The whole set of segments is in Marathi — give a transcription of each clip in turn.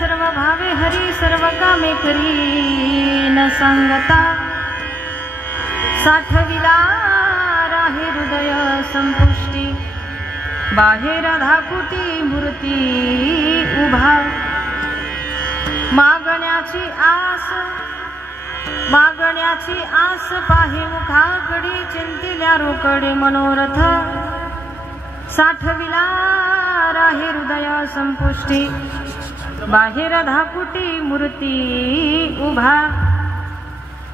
सर्व भावे हरी सर्व कामे करी न सांगता साठविला राहे हृदय संपुष्टी बाहेर धाकुटी मूर्ती उभा मागण्याची आस पाहे मुखाकडे चिंतिल्या रोकडे मनोरथ साठविला राहे हृदय संपुष्टी बाहेर धाकुटी मूर्ती उभा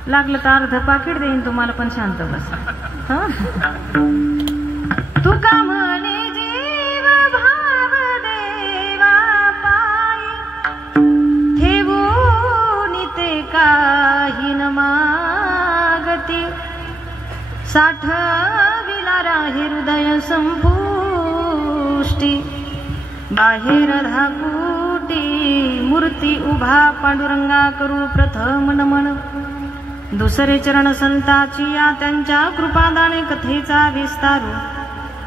लागलं तर अर्ध पाकिट देईन तुम्हाला पण शांत बस तुका म्हणे जीव भाव देवा पायी ठेवून ते काही न मागती साठविला राहे हृदय संपुष्टी बाहेर धाकुटी मूर्ती उभा पांडुरंगा करू प्रथम नमन दुसरे चरण संताची या त्यांच्या कृपादाने कथेचा विस्तारू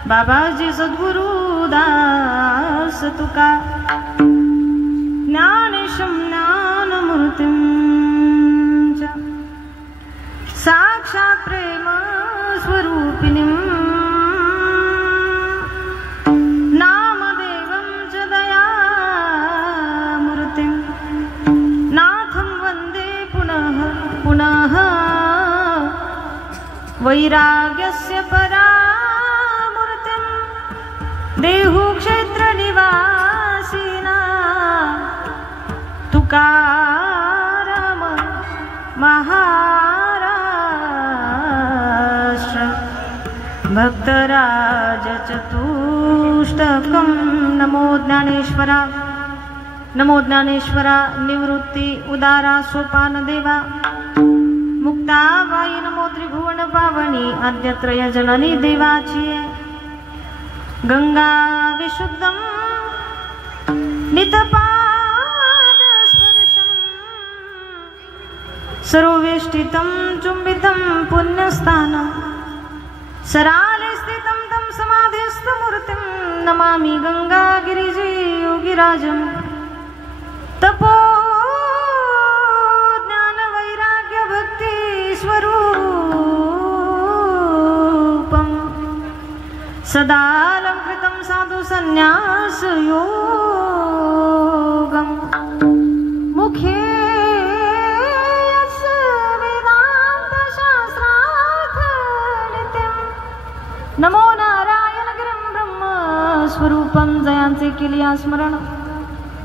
बाबाजी सद्गुरु दास तुका ज्ञानेशं ज्ञानमूर्तिं च साक्षात् प्रेम स्वरूपिणीं नामदेवं च दयामूर्तिं नाथं वन्दे पुनः पुनः वैराग्यस्य परामूर्तिं देहु क्षेत्रनिवासिना तुकाराम महाराष्ट्र भक्तराज चतुष्टकं नमो ज्ञानेश्वरा निवृत्ति उदारा सोपान देवा मुक्ताबाई नमो त्रिभुवन पावनी आद्यत्रय जननी देवाची गंगा विशुद्धं नितपाद स्पर्शं सर्ववेष्टितं चुंबितं पुण्यस्थानं सराले स्थितं तं समाधिस्थमूर्तिं नमामि गंगागिरिजे योगिराजं तपो ज्ञान वैराग्य भक्ति स्वरूपं सदालंकृतं साधु संन्यास योगं मुखे वेदांत शास्त्रार्थ नित्यं नमो नारायण गिरिं ब्रह्म स्वरूपं जयांचे केलिया स्मरण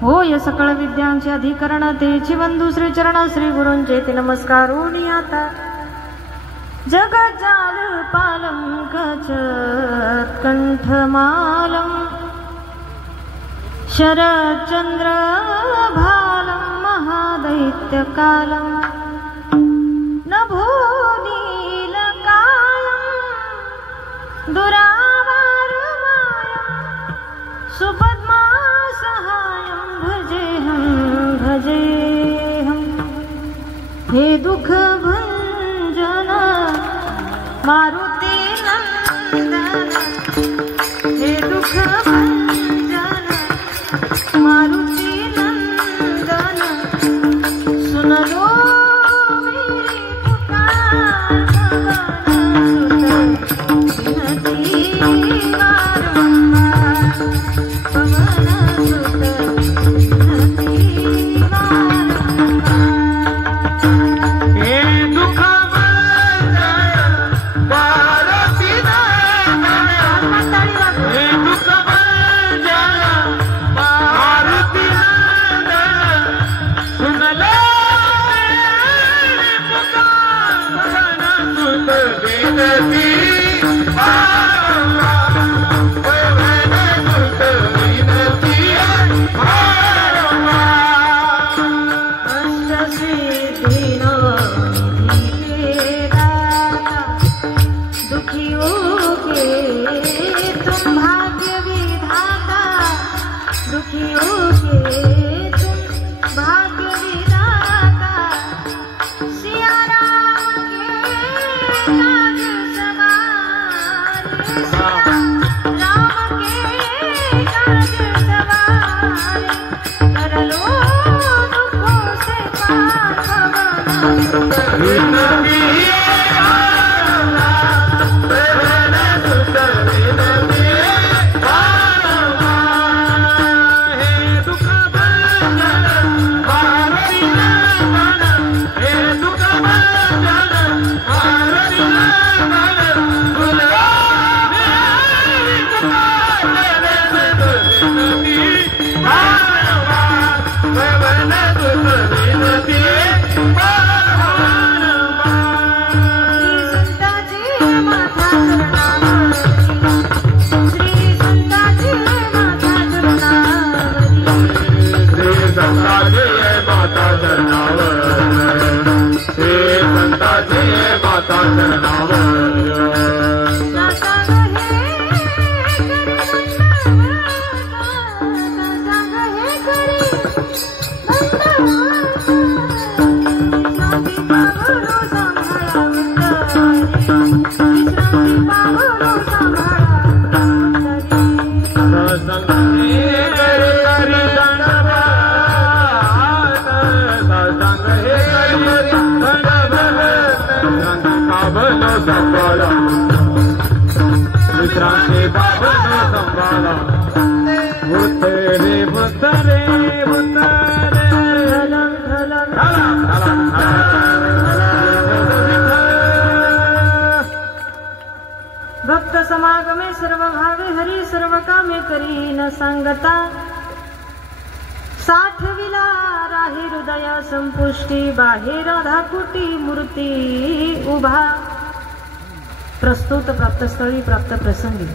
होय सकळ विद्यांचे अधिकरण तेची बंधू श्री चरण श्री गुरूंचे ते नमस्कारोनी आता जगज्जाल पालं कचत कंठमालं शरच्चंद्र भालं महादैत्यकालं नभोनीलकायं दुरावारमायं सुपद्मा सहायं भजेहं हे दुःख भंजन मारुती नंदन हे दुःख भंजन मारुती नंदन सुन लो मेरी पुकार पवन सुत विनती वारंवार पवन सुत विनती वारंवार हे दुःख मारुती भक्त समागमे सर्व भावे हरी सर्व कामे करी न सांगता साठविला राही हृदय संपुष्टी बाहेर धाकुटी मूर्ती उभा. प्रस्तुत प्राप्तस्थळी प्राप्त प्रसंगी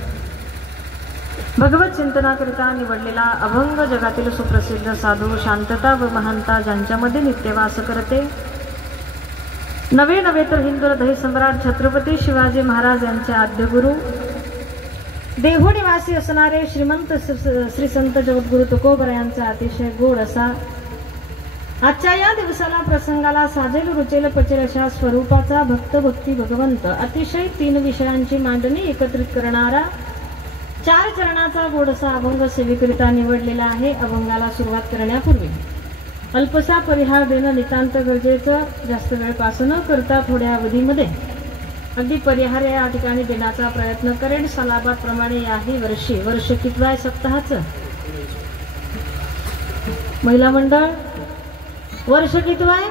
भगवत चिंतनाकरिता निवडलेला अभंग जगातील सुप्रसिद्ध साधू शांतता व महानता ज्यांच्यामध्ये नित्यवास करते नवे नवे तर हिंदू हृदय सम्राट छत्रपती शिवाजी महाराज यांचे आद्य गुरु देहू निवासी असणारे श्रीमंत श्री संत जगद्गुरु तुकोबरायांचा अतिशय गोड असा आजच्या या दिवसाला प्रसंगाला साजेल रुचेल पचेल अशा स्वरूपाचा भक्त भक्ती भगवंत अतिशय 3 विषयांची मांडणी एकत्रित करणारा 4 चरणाचा गोडसा अभंग सेवेकरिता निवडलेला आहे. अभंगाला सुरुवात करण्यापूर्वी अल्पसा परिहार देणं नितांत गरजेचं. जास्त वेळ पास न करता थोड्या अवधीमध्ये अगदी परिहार या ठिकाणी देण्याचा प्रयत्न करेन. सलाबाद प्रमाणे याही वर्षी वर्ष कितवाय सप्ताहाचं महिला मंडळ वर्ष कितवाय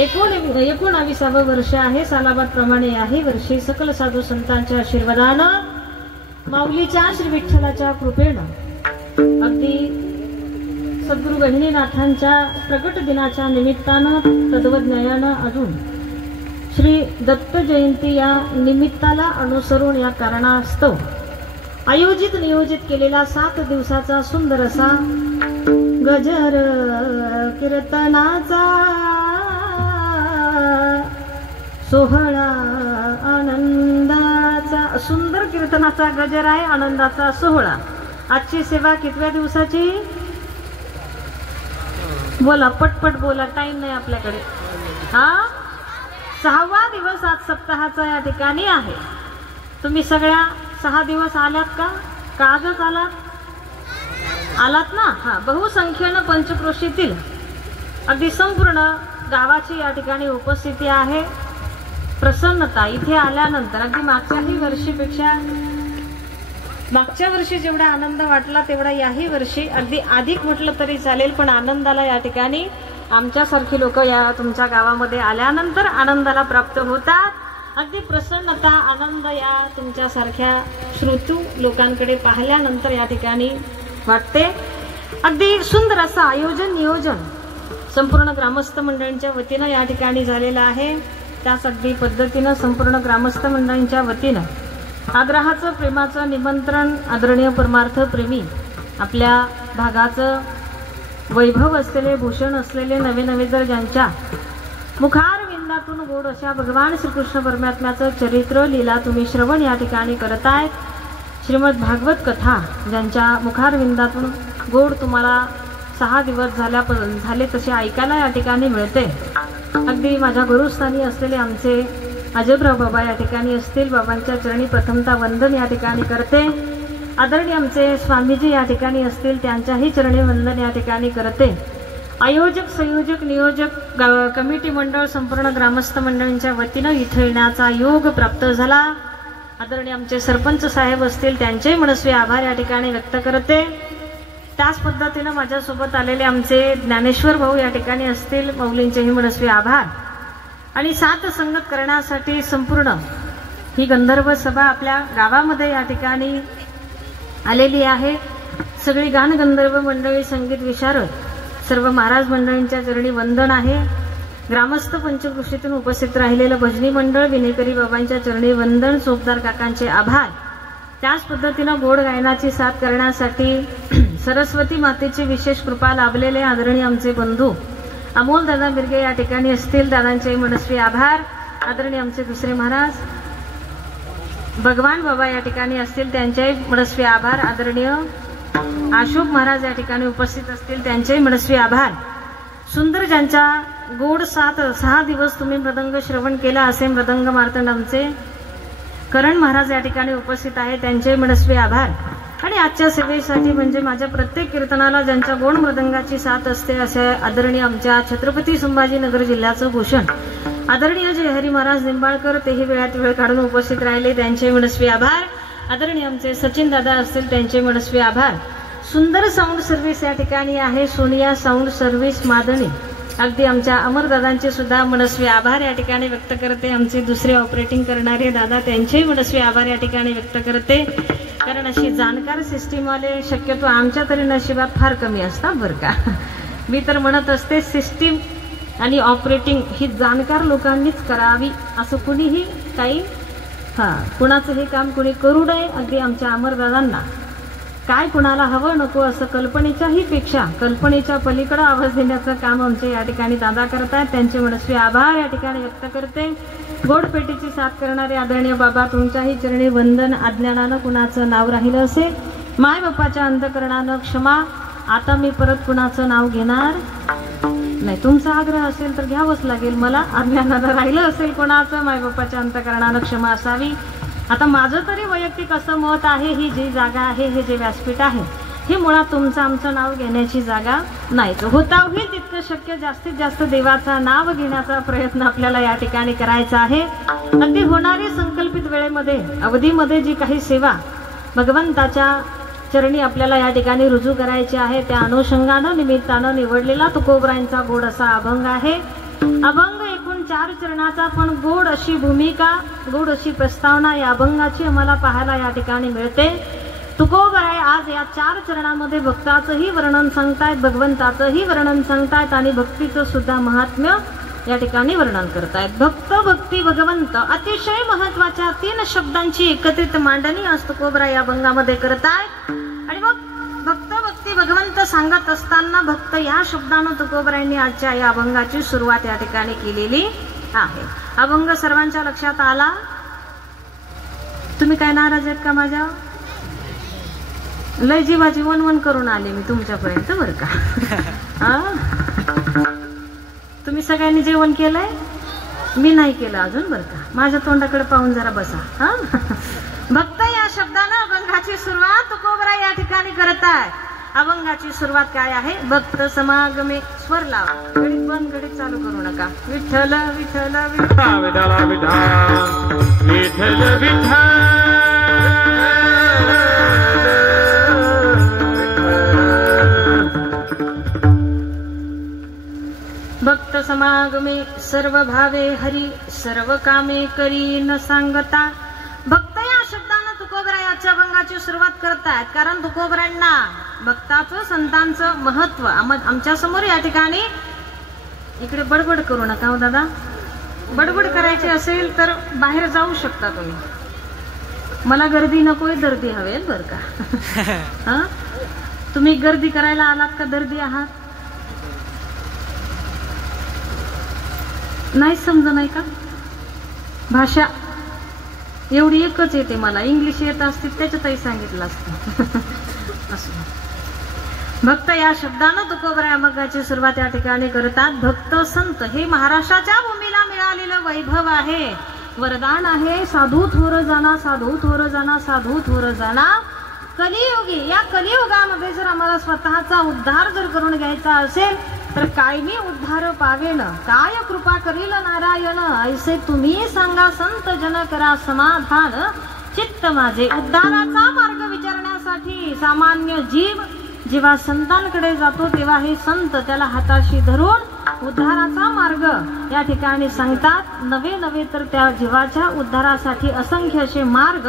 19वे वर्ष आहे. सालाबाद प्रमाणे याही वर्षी सकल साधू संतांच्या आशीर्वादानं माऊलीच्या श्री विठ्ठलाच्या कृपेनं अगदी सद्गुरु गहिनीनाथांच्या प्रकट दिनाच्या निमित्तानं तत्वज्ञानानं अजून श्री दत्त जयंती या निमित्ताला अनुसरून या कारणास्तव आयोजित नियोजित केलेला 7 दिवसाचा सुंदर असा गजर कीर्तनाचा सोहळा आनंदाचा सुंदर कीर्तनाचा गजर आहे. आनंदाचा सोहळा. आजची सेवा कितव्या दिवसाची बोला पटपट बोला टाइम नाही आपल्याकडे. 6वा दिवस आज सप्ताहाचा या ठिकाणी आहे. तुम्ही सगळ्या 6 दिवस आलात का आजच आलात ना. बहुसंख्येनं पंचक्रोशीतील अगदी संपूर्ण गावाची या ठिकाणी उपस्थिती आहे. प्रसन्नता इथे आल्यानंतर अगदी मागच्या वर्षी जेवढा आनंद वाटला तेवढा याही वर्षी अगदी अधिक म्हटलं तरी चालेल पण आनंदाला या ठिकाणी आमच्यासारखी लोक या तुमच्या गावामध्ये आल्यानंतर आनंदाला प्राप्त होतात. अगदी प्रसन्नता आनंद या तुमच्यासारख्या श्रोतू लोकांकडे पाहिल्यानंतर या ठिकाणी वाटते. अगदी सुंदर असं आयोजन नियोजन संपूर्ण ग्रामस्थ मंडळांच्या वतीनं या ठिकाणी झालेलं आहे. त्याच अगदी पद्धतीनं संपूर्ण ग्रामस्थ मंडळांच्या वतीनं आग्रहाचं प्रेमाचं निमंत्रण आदरणीय परमार्थ प्रेमी आपल्या भागाचं वैभव असलेले भूषण असलेले नवे नवे जर ज्यांच्या मुखार विंदातून गोड अशा भगवान श्रीकृष्ण परमात्म्याचं चरित्र लीला तुम्ही श्रवण या ठिकाणी करतायत. श्रीमद भागवत कथा ज्यांच्या मुखार विंदातून गोड तुम्हाला 6 दिवस झाले तसे ऐकायला या ठिकाणी मिळते. अगदी माझ्या गुरुस्थानी असलेले आमचे अजबराव बाबा या ठिकाणी असतील. बाबांच्या चरणी प्रथमता वंदन या ठिकाणी करते. आदरणीय आमचे स्वामीजी या ठिकाणी असतील त्यांच्याही चरणी वंदन या ठिकाणी करते. आयोजक संयोजक नियोजक कमिटी मंडळ संपूर्ण ग्रामस्थ मंडळांच्या वतीनं इथे येण्याचा योग प्राप्त झाला. आदरणीय आमचे सरपंच साहेब असतील त्यांचे मनस्वी आभार या ठिकाणी व्यक्त करते. त्याच पद्धतीनं माझ्यासोबत आलेले आमचे ज्ञानेश्वर भाऊ या ठिकाणी असतील माऊलींचेही मनस्वी आभार. आणि साथ संगत करण्यासाठी संपूर्ण ही गंधर्व सभा आपल्या गावामध्ये या ठिकाणी आलेली आहे. सगळी गान गंधर्व मंडळी संगीत विशारद सर्व महाराज मंडळींच्या चरणी वंदन आहे. ग्रामस्थ पंचकृषीतून उपस्थित राहिलेलं भजनी मंडळ, विनेकरी बाबांच्या चरणी वंदन, चोपदार काकांचे आभार. त्याच पद्धतीनं गोड गायनाची साथ करण्यासाठी सरस्वती मातेची विशेष कृपा लाभलेले आदरणीय आमचे बंधू अमोल दादा मिरगे या ठिकाणी असतील. दादांचे मनस्वी आभार. आदरणीय आमचे दुसरे महाराज भगवान बाबा या ठिकाणी असतील, त्यांचे मनस्वी आभार. आदरणीय अशोक महाराज या ठिकाणी उपस्थित असतील, त्यांचे मनस्वी आभार. सुंदर ज्यांच्या गोड 6 दिवस तुम्ही मृदंग श्रवण केला असे मृदंग मार्तंड आमचे करण महाराज या ठिकाणी उपस्थित आहे, त्यांचे मनस्वी आभार. आणि आजच्या सेवेसाठी म्हणजे माझ्या प्रत्येक कीर्तनाला ज्यांच्या गोड मृदंगाची साथ असते असे आदरणीय आमच्या छत्रपती संभाजीनगर जिल्ह्याचं भूषण आदरणीय जय हरी महाराज निंबाळकर, तेही वेळात वेळ काढून उपस्थित राहिले, त्यांचे मनस्वी आभार. आदरणीय आमचे सचिन दादा असतील, त्यांचे मनस्वी आभार. सुंदर साऊंड सर्व्हिस या ठिकाणी आहे, सोनिया साऊंड सर्व्हिस मादणी, अगदी आमच्या अमरदादांचे सुद्धा मनस्वी आभार या ठिकाणी व्यक्त करते. आमचे दुसरे ऑपरेटिंग करणारे दादा, त्यांचे मनस्वी आभार या ठिकाणी व्यक्त करते. कारण अशी जाणकार सिस्टीमवाले शक्यतो आमच्या तरी नशिबात फार कमी असतात बरं का. मी तर म्हणत असते सिस्टीम आणि ऑपरेटिंग ही जाणकार लोकांनीच करावी, असं कुणीही काही कुणाचं हे काम कुणी करू नये. अगदी आमच्या अमरदादांना काय कुणाला हवं नको असं कल्पनेच्याही पेक्षा कल्पनेच्या पलीकडे आवाज देण्याचं काम आमचे या ठिकाणी दादा करतायत, त्यांचे मनस्वी आभार या ठिकाणी व्यक्त करते. गोडपेटीची साथ करणारे आदरणीय बाबा, तुमच्याही चरणी वंदन. अज्ञानानं कुणाचं नाव राहिलं असेल, माय बाप्पाच्या अंतकरणानं क्षमा. आता मी परत कुणाचं नाव घेणार नाही. तुमचा आग्रह असेल तर घ्यावंच लागेल मला. अज्ञानानं राहिलं असेल कोणाचं, माय बाप्पाच्या अंतकरणानं क्षमा असावी. आता माझं तरी वैयक्तिक असं मत आहे, ही जी जागा आहे, हे जे व्यासपीठ आहे, हे मुळात तुमचं आमचं नाव घेण्याची जागा नाहीच. होता होईल तितकं शक्य जास्तीत जास्त देवाचा नाव घेण्याचा प्रयत्न आपल्याला या ठिकाणी करायचा आहे. अगदी होणारी संकल्पित वेळेमध्ये अवधीमध्ये जी काही सेवा भगवंताच्या चरणी आपल्याला या ठिकाणी रुजू करायची आहे, त्या अनुषंगानं निमित्तानं निवडलेला तुकोबरायांचा गोड असा अभंग आहे. अभंग एकूण 4 चरणाचा, पण गोड अशी भूमिका, गोड अशी प्रस्तावना या अभंगाची आम्हाला पाहायला या ठिकाणी मिळते. तुकोबराय आज या 4 चरणांमध्ये भक्ताचंही वर्णन सांगतायत, भगवंताचंही वर्णन सांगतायत आणि भक्तीचं सुद्धा महात्म्य या ठिकाणी वर्णन करतायत. भक्त, भक्ती, भगवंत अतिशय महत्वाच्या 3 शब्दांची एकत्रित मांडणी आज तुकोबराय या अभंगामध्ये करतायत. आणि मग भक्त, भक्ती, भगवंत सांगत असताना भक्त या शब्दानं तुकोबरायांनी आजच्या या अभंगाची सुरुवात या ठिकाणी केलेली आहे. अभंग सर्वांच्या लक्षात आला? तुम्ही काय नाराज आहेत का माझ्या? लय जीवाची वनवन करून आले मी तुमच्यापर्यंत बरं का. तुम्ही सगळ्यांनी जेवण केलंय? मी नाही केलं अजून बरं का. माझ्या तोंडाकडे पाहून जरा बसा. भक्त या शब्दानं अभंगाची सुरुवात तुकोबराय या ठिकाणी करताय. अभंगाची सुरुवात काय आहे? भक्त समागमे. स्वर लावा, घडीत बंद, घडीत चालू करू नका. विठ्ठल विठ्ठल विठ्ठल विठ्ठल विठ्ठल विठ्ठल. भक्त समागमे सर्व भावे हरी, सर्व कामे करी न सांगता. भक्त या शब्दानं तुकोबराय आजच्या अभंगाची सुरुवात करतायत. कारण तुकोबरायांना भक्ताचं, संतांचं महत्व आमच्या समोर या ठिकाणी. इकडे बडबड करू नका हो दादा. बडबड करायची असेल तर बाहेर जाऊ शकता तुम्ही. मला गर्दी नकोय, दर्दी हवेत बरं का. तुम्ही गर्दी करायला आलात का दर्दी आहात? नाही समज नाही का? भाषा एवढी एकच येते मला. इंग्लिश येत असते त्याच्यातही सांगितलं असतं. भक्त या शब्दानं तुकोबराय अभंगाची सुरुवात या ठिकाणी करतात. भक्त संत हे महाराष्ट्राच्या भूमीला मिळालेलं वैभव आहे, वरदान आहे. साधू थोर जाणा, साधू थोर जाणा, साधू थोर जाणा. कलियुगी, या कलियुगामध्ये जर आम्हाला स्वतःचा उद्धार जर करून घ्यायचा असेल तर काय मी उद्धार पावेन, काय कृपा करील नारायण. ऐसे तुम्ही सांगा संत जन, करा समाधान चित्त माझे. उद्धाराचा मार्ग विचारण्यासाठी सामान्य जीव जेव्हा संतांकडे जातो तेव्हा हे संत त्याला हाताशी धरून उद्धाराचा मार्ग या ठिकाणी सांगतात. नवे नवे तर त्या जीवाच्या उद्धारासाठी असंख्य असे मार्ग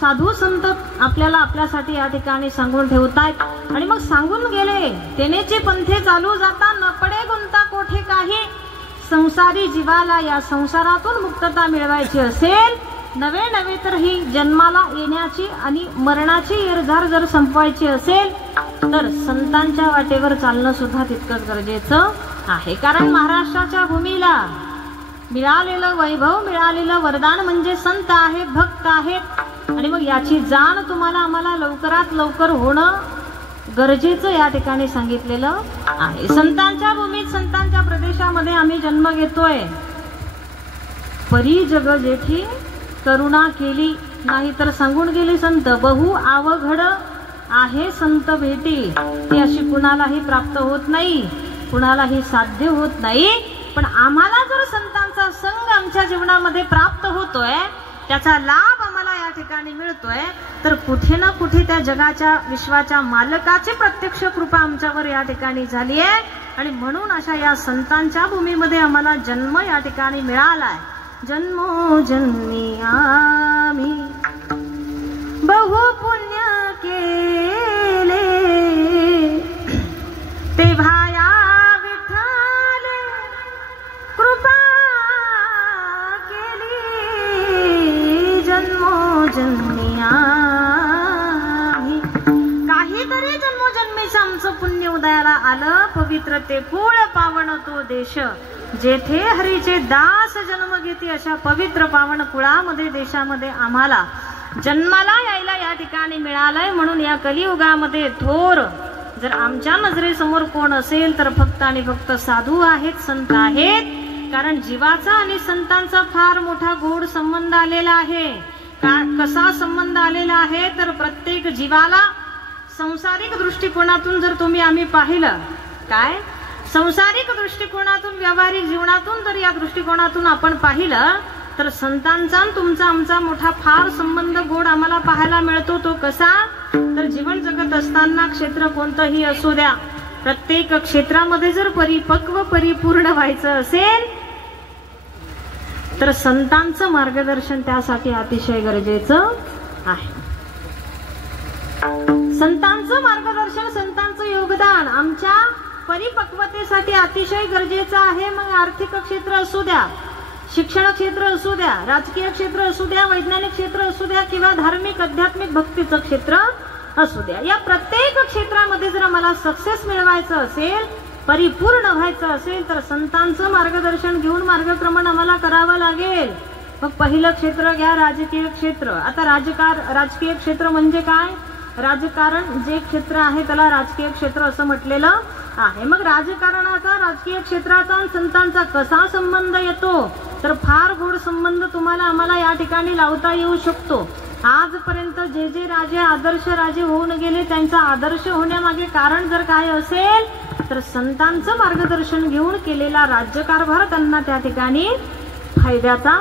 साधू संत आपल्याला आपल्यासाठी या ठिकाणी सांगून ठेवतायत आणि मग सांगून गेले, तेनेचे पंथे चालू जाता न पडे गुंता कोठे काही. संसारी जीवाला या संसारातून मुक्तता मिळवायची असेल, नवे नवे तर ही जन्माला येण्याची आणि मरणाची येरझार जर संपवायची असेल तर संतांच्या वाटेवर चालणं सुद्धा तितकंच गरजेचं आहे. कारण महाराष्ट्राच्या भूमीला मिळालेलं वैभव, मिळालेलं वरदान म्हणजे संत आहेत, भक्त आहेत. आणि मग याची जाण तुम्हाला आम्हाला लवकरात लवकर होणं गरजेचं या ठिकाणी सांगितलेलं आहे. संतांच्या भूमीत, संतांच्या प्रदेशामध्ये आम्ही जन्म घेतोय. परी जग जेठी करुणा केली नाही तर सांगून गेली संत, बहु अवघड आहे संत भेटी. ती अशी कुणालाही प्राप्त होत नाही, कुणालाही साध्य होत नाही. पण आम्हाला जर संतांचा संग आमच्या जीवनामध्ये प्राप्त होतोय, त्याचा लाभ आम्हाला या ठिकाणी मिळतोय, तर कुठे ना कुठे त्या जगाच्या विश्वाच्या मालकाची प्रत्यक्ष कृपा आमच्यावर या ठिकाणी झाली आहे. आणि म्हणून अशा या संतांच्या भूमीमध्ये आम्हाला जन्म या ठिकाणी मिळालाय. जन्मोजन्मी आम्ही बहु पुण्य केले, तेव्हा या विठ्ठले कृपा केली. जन्मोजन्मी आम्ही काहीतरी जन्मोजन्मीचं आमचं पुण्य उदयाला आलं. पवित्र ते कुळ पावन तो देश, जेथे हरीचे दास जन्म घेती. अशा पवित्र पावन कुळामध्ये, देशामध्ये आम्हाला जन्माला यायला या ठिकाणी मिळालंय. म्हणून या कलियुगामध्ये थोर जर आमच्या नजरेसमोर कोण असेल तर फक्त आणि फक्त साधू आहेत, संत आहेत. कारण जीवाचा आणि संतांचा फार मोठा गोड संबंध आलेला आहे. कसा संबंध आलेला आहे तर प्रत्येक जीवाला संसारिक दृष्टिकोनातून जर तुम्ही आम्ही पाहिलं, काय संसारिक दृष्टिकोनातून, व्यावहारिक जीवनातून जर या दृष्टिकोनातून आपण पाहिलं तर संतांचा तुमचा आमचा मोठा फार संबंध गोड आम्हाला पाहायला मिळतो. तो कसा तर जीवन जगत असताना क्षेत्र कोणतंही असू द्या, प्रत्येक क्षेत्रामध्ये जर परिपक्व परिपूर्ण व्हायचं असेल तर संतांचं मार्गदर्शन त्यासाठी अतिशय गरजेचं आहे. संतांचं मार्गदर्शन, संतांचं योगदान आमच्या परिपक्वतेसाठी अतिशय गरजेचं आहे. मग आर्थिक क्षेत्र असू द्या, शिक्षण क्षेत्र असू द्या, राजकीय क्षेत्र असू द्या, वैज्ञानिक क्षेत्र असू द्या किंवा धार्मिक आध्यात्मिक भक्तीचं क्षेत्र असू द्या, या प्रत्येक क्षेत्रामध्ये जर मला सक्सेस मिळवायचं असेल, परिपूर्ण व्हायचं असेल तर संतांचं मार्गदर्शन घेऊन मार्गक्रमण आम्हाला करावं लागेल. मग पहिलं क्षेत्र घ्या, राजकीय क्षेत्र. आता राजकीय क्षेत्र म्हणजे काय? राजकारण जे क्षेत्र आहे त्याला राजकीय क्षेत्र असं म्हटलेलं आहे. मग राजकारणाचा, राजकीय क्षेत्राचा संतांचा कसा संबंध येतो तर फार गोड संबंध तुम्हाला आम्हाला या ठिकाणी लावता येऊ शकतो. आजपर्यंत जे जे राजे आदर्श राजे होऊन गेले, त्यांचा आदर्श होण्यामागे कारण जर काय असेल तर संतांचं मार्गदर्शन घेऊन केलेला राज्यकारभार त्यांना त्या ठिकाणी फायद्याचा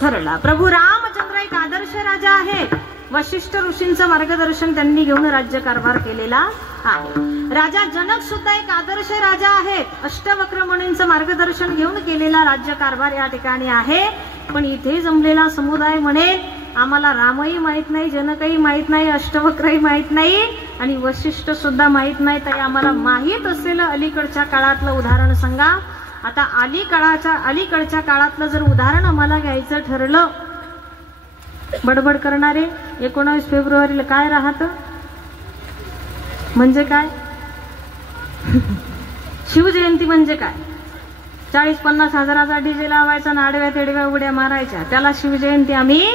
ठरला. प्रभू रामचंद्र एक आदर्श राजा आहे. वशिष्ठ ऋषींचं मार्गदर्शन त्यांनी घेऊन राज्यकारभार केलेला आहे. राजा जनक सुद्धा एक आदर्श राजा आहेत. अष्टवक्र मुनींचं मार्गदर्शन घेऊन केलेला राज्यकारभार या ठिकाणी आहे. पण इथे जमलेला समुदाय म्हणेल आम्हाला रामही माहित नाही, जनकही माहित नाही, अष्टवक्रही माहित नाही आणि वशिष्ठ सुद्धा माहित नाही. तर आम्हाला माहित असलेलं अलीकडच्या काळातलं उदाहरण सांगा. आता अलीकडच्या काळातलं जर उदाहरण आम्हाला घ्यायचं ठरलं, बडबड करणारे 19 फेब्रुवारीला काय राहतं म्हणजे काय? शिवजयंती म्हणजे काय? 40-50 हजाराचा डीजे लावायचा, नाडव्या तेडव्या उड्या मारायच्या, त्याला शिवजयंती आम्ही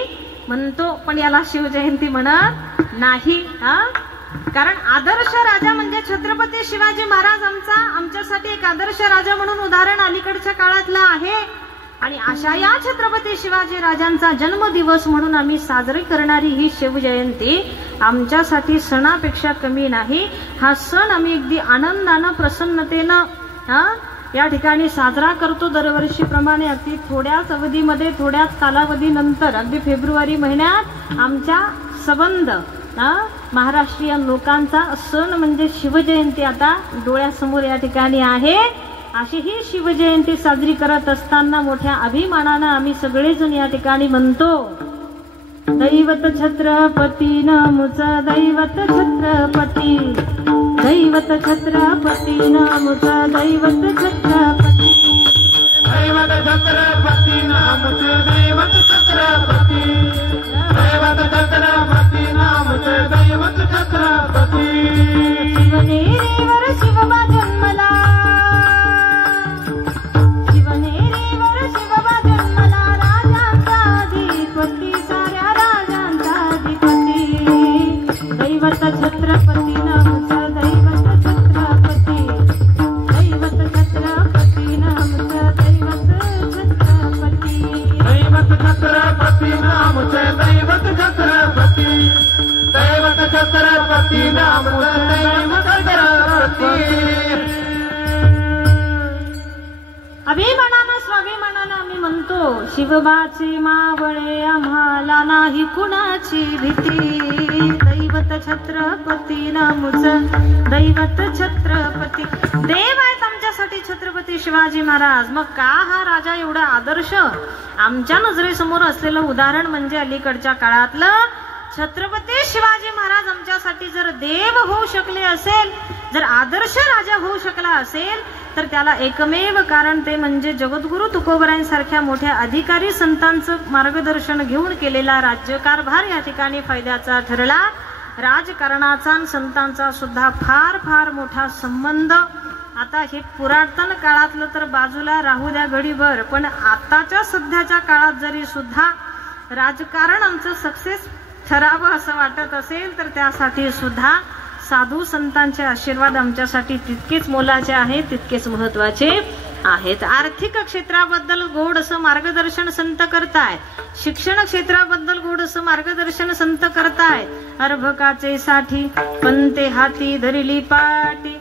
म्हणतो. पण याला शिवजयंती म्हणत नाही. कारण आदर्श राजा म्हणजे छत्रपती शिवाजी महाराज आमच्यासाठी एक आदर्श राजा म्हणून उदाहरण अलीकडच्या काळातलं आहे. आणि अशा या छत्रपती शिवाजी राजांचा जन्मदिवस म्हणून आम्ही साजरी करणारी ही शिवजयंती आमच्यासाठी सणापेक्षा कमी नाही. हा सण आम्ही अगदी आनंदानं, प्रसन्नतेनं या ठिकाणी साजरा करतो दरवर्षीप्रमाणे. अगदी थोड्याच अवधीमध्ये, थोड्याच कालावधीनंतर, अगदी फेब्रुवारी महिन्यात आमच्या संबंध महाराष्ट्रीयन लोकांचा सण म्हणजे शिवजयंती आता डोळ्यासमोर या ठिकाणी आहे. अशी ही शिवजयंती साजरी करत असताना मोठ्या अभिमानानं आम्ही सगळेजण या ठिकाणी म्हणतो दैवत छत्रपती नामचा दैवत छत्रपती, दैवत छत्रपती नामचा दैवत छत्रपती, दैवत छत्रपती नामचे दैवत छत्रपती, दैवत छत्रपती नामचे दैवत छत्रपती. शिवनेरीवर शिवबा जन्मला, शिवनेरीवर शिवबा जन्मला, राजांचा अधिपती, साऱ्या राजांचा अधिपती. दैवत छत्रपती नामचा दैवत छत्रपती, दैवत छत्रपती नामचा दैवत छत्रपती, दैवत छत्रपती नामचे दैवत छत्रपती, दैवत छत्रपती नामचे दैवत छत्रपती. अभिमानानं स्वाभिमानानं आम्ही म्हणतो, शिवबाचे मावळे आम्हाला नाही कुणाची भीती. दैवत छत्रपती नामचं दैवत छत्रपती. देव आहेत आमच्यासाठी छत्रपती शिवाजी महाराज. मग का हा राजा एवढा आदर्श? आमच्या नजरेसमोर असलेलं उदाहरण म्हणजे अलीकडच्या काळातलं छत्रपती शिवाजी महाराज आमच्यासाठी जर देव होऊ शकले असेल, जर आदर्श राजा होऊ शकला असेल, तर त्याला एकमेव कारण ते म्हणजे जगद्गुरु तुकोबरायांसारख्या मोठ्या अधिकारी संतांचं मार्गदर्शन घेऊन केलेला राज्यकारभार या ठिकाणी फायद्याचा ठरला. राजकारणाचा आणि संतांचा सुद्धा फार फार मोठा संबंध. आता हे पुरातन काळातलं तर बाजूला राहू द्या घडीभर, पण आताच्या सध्याच्या काळात जरी सुद्धा राजकारण आमचं सक्सेस ठरावं असं वाटत असेल, तर त्यासाठी सुद्धा साधू संतांचे आशीर्वाद आमच्यासाठी तितकेच मोलाचे आहेत, तितकेच महत्वाचे आहेत. आर्थिक क्षेत्राबद्दल गोड असं मार्गदर्शन संत करतायत, शिक्षण क्षेत्राबद्दल गोड असं मार्गदर्शन संत करतायत. अर्भकाचे साठी पंते हाती धरिली पाटी.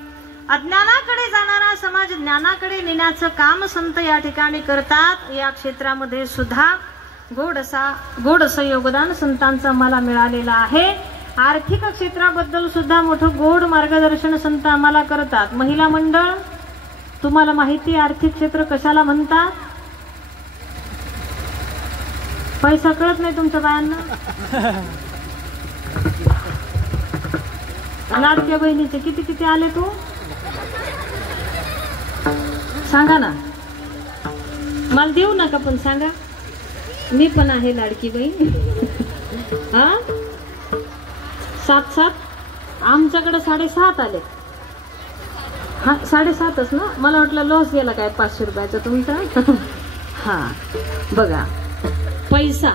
अज्ञानाकडे जाणारा समाज ज्ञानाकडे नेण्याचं काम संत या ठिकाणी करतात. या क्षेत्रामध्ये सुद्धा गोड असं योगदान संतांचं आम्हाला मिळालेलं आहे. आर्थिक क्षेत्राबद्दल सुद्धा मोठं गोड मार्गदर्शन संत आम्हाला करतात. महिला मंडळ, तुम्हाला माहिती आर्थिक क्षेत्र कशाला म्हणतात? पैसा कळत नाही तुमच्या बायांना? लाडक्या बहिणीचे किती किती आले तू सांगा ना, मला देऊ नका पण सांगा, मी पण आहे लाडकी बहीण. हा 7 आमच्याकडे 7.5 आले. हा 7.5च ना, मला वाटलं लॉस गेला काय 500 रुपयाचा तुमचा. हा बघा, पैसा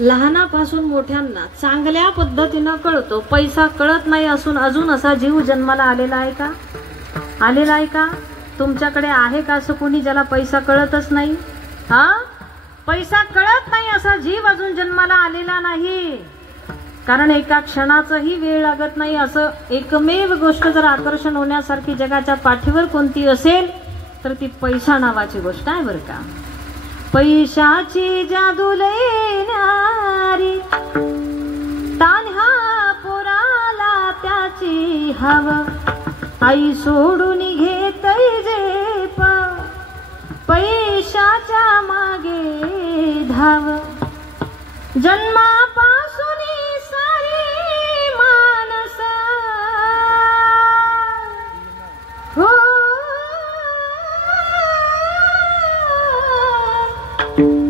लहानापासून मोठ्यांना चांगल्या पद्धतीनं कळतो. पैसा कळत नाही असून अजून असा जीव जन्माला आलेला आहे का? आलेला आहे का? तुमच्याकडे आहे का असं कोणी ज्याला पैसा कळतच नाही? हा, पैसा कळत नाही असा जीव अजून जन्माला आलेला नाही. कारण एका क्षणाचाही वेळ लागत नाही. असं एकमेव गोष्ट जर आकर्षण होण्यासारखी जगाच्या पाठीवर कोणती असेल तर ती पैसा नावाची गोष्ट आहे बरं का. पैशाची जादू लेणारी, तान्ह्या पोराला त्याची हवा, आई सोडून घेतै जे पैशाच्या मागे धाव. जन्मापासून सारी माणस हो,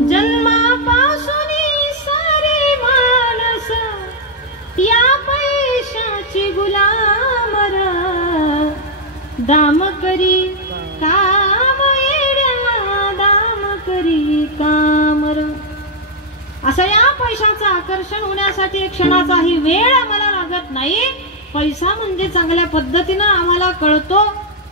जन्मापासून सारी माणस या पैशाची गुलाम र. दाम करी काम येड्या, दाम करी काम र. असं या पैशाचं आकर्षण होण्यासाठी एक क्षणाचाही वेळ आम्हाला लागत नाही. पैसा म्हणजे चांगल्या पद्धतीनं आम्हाला कळतो.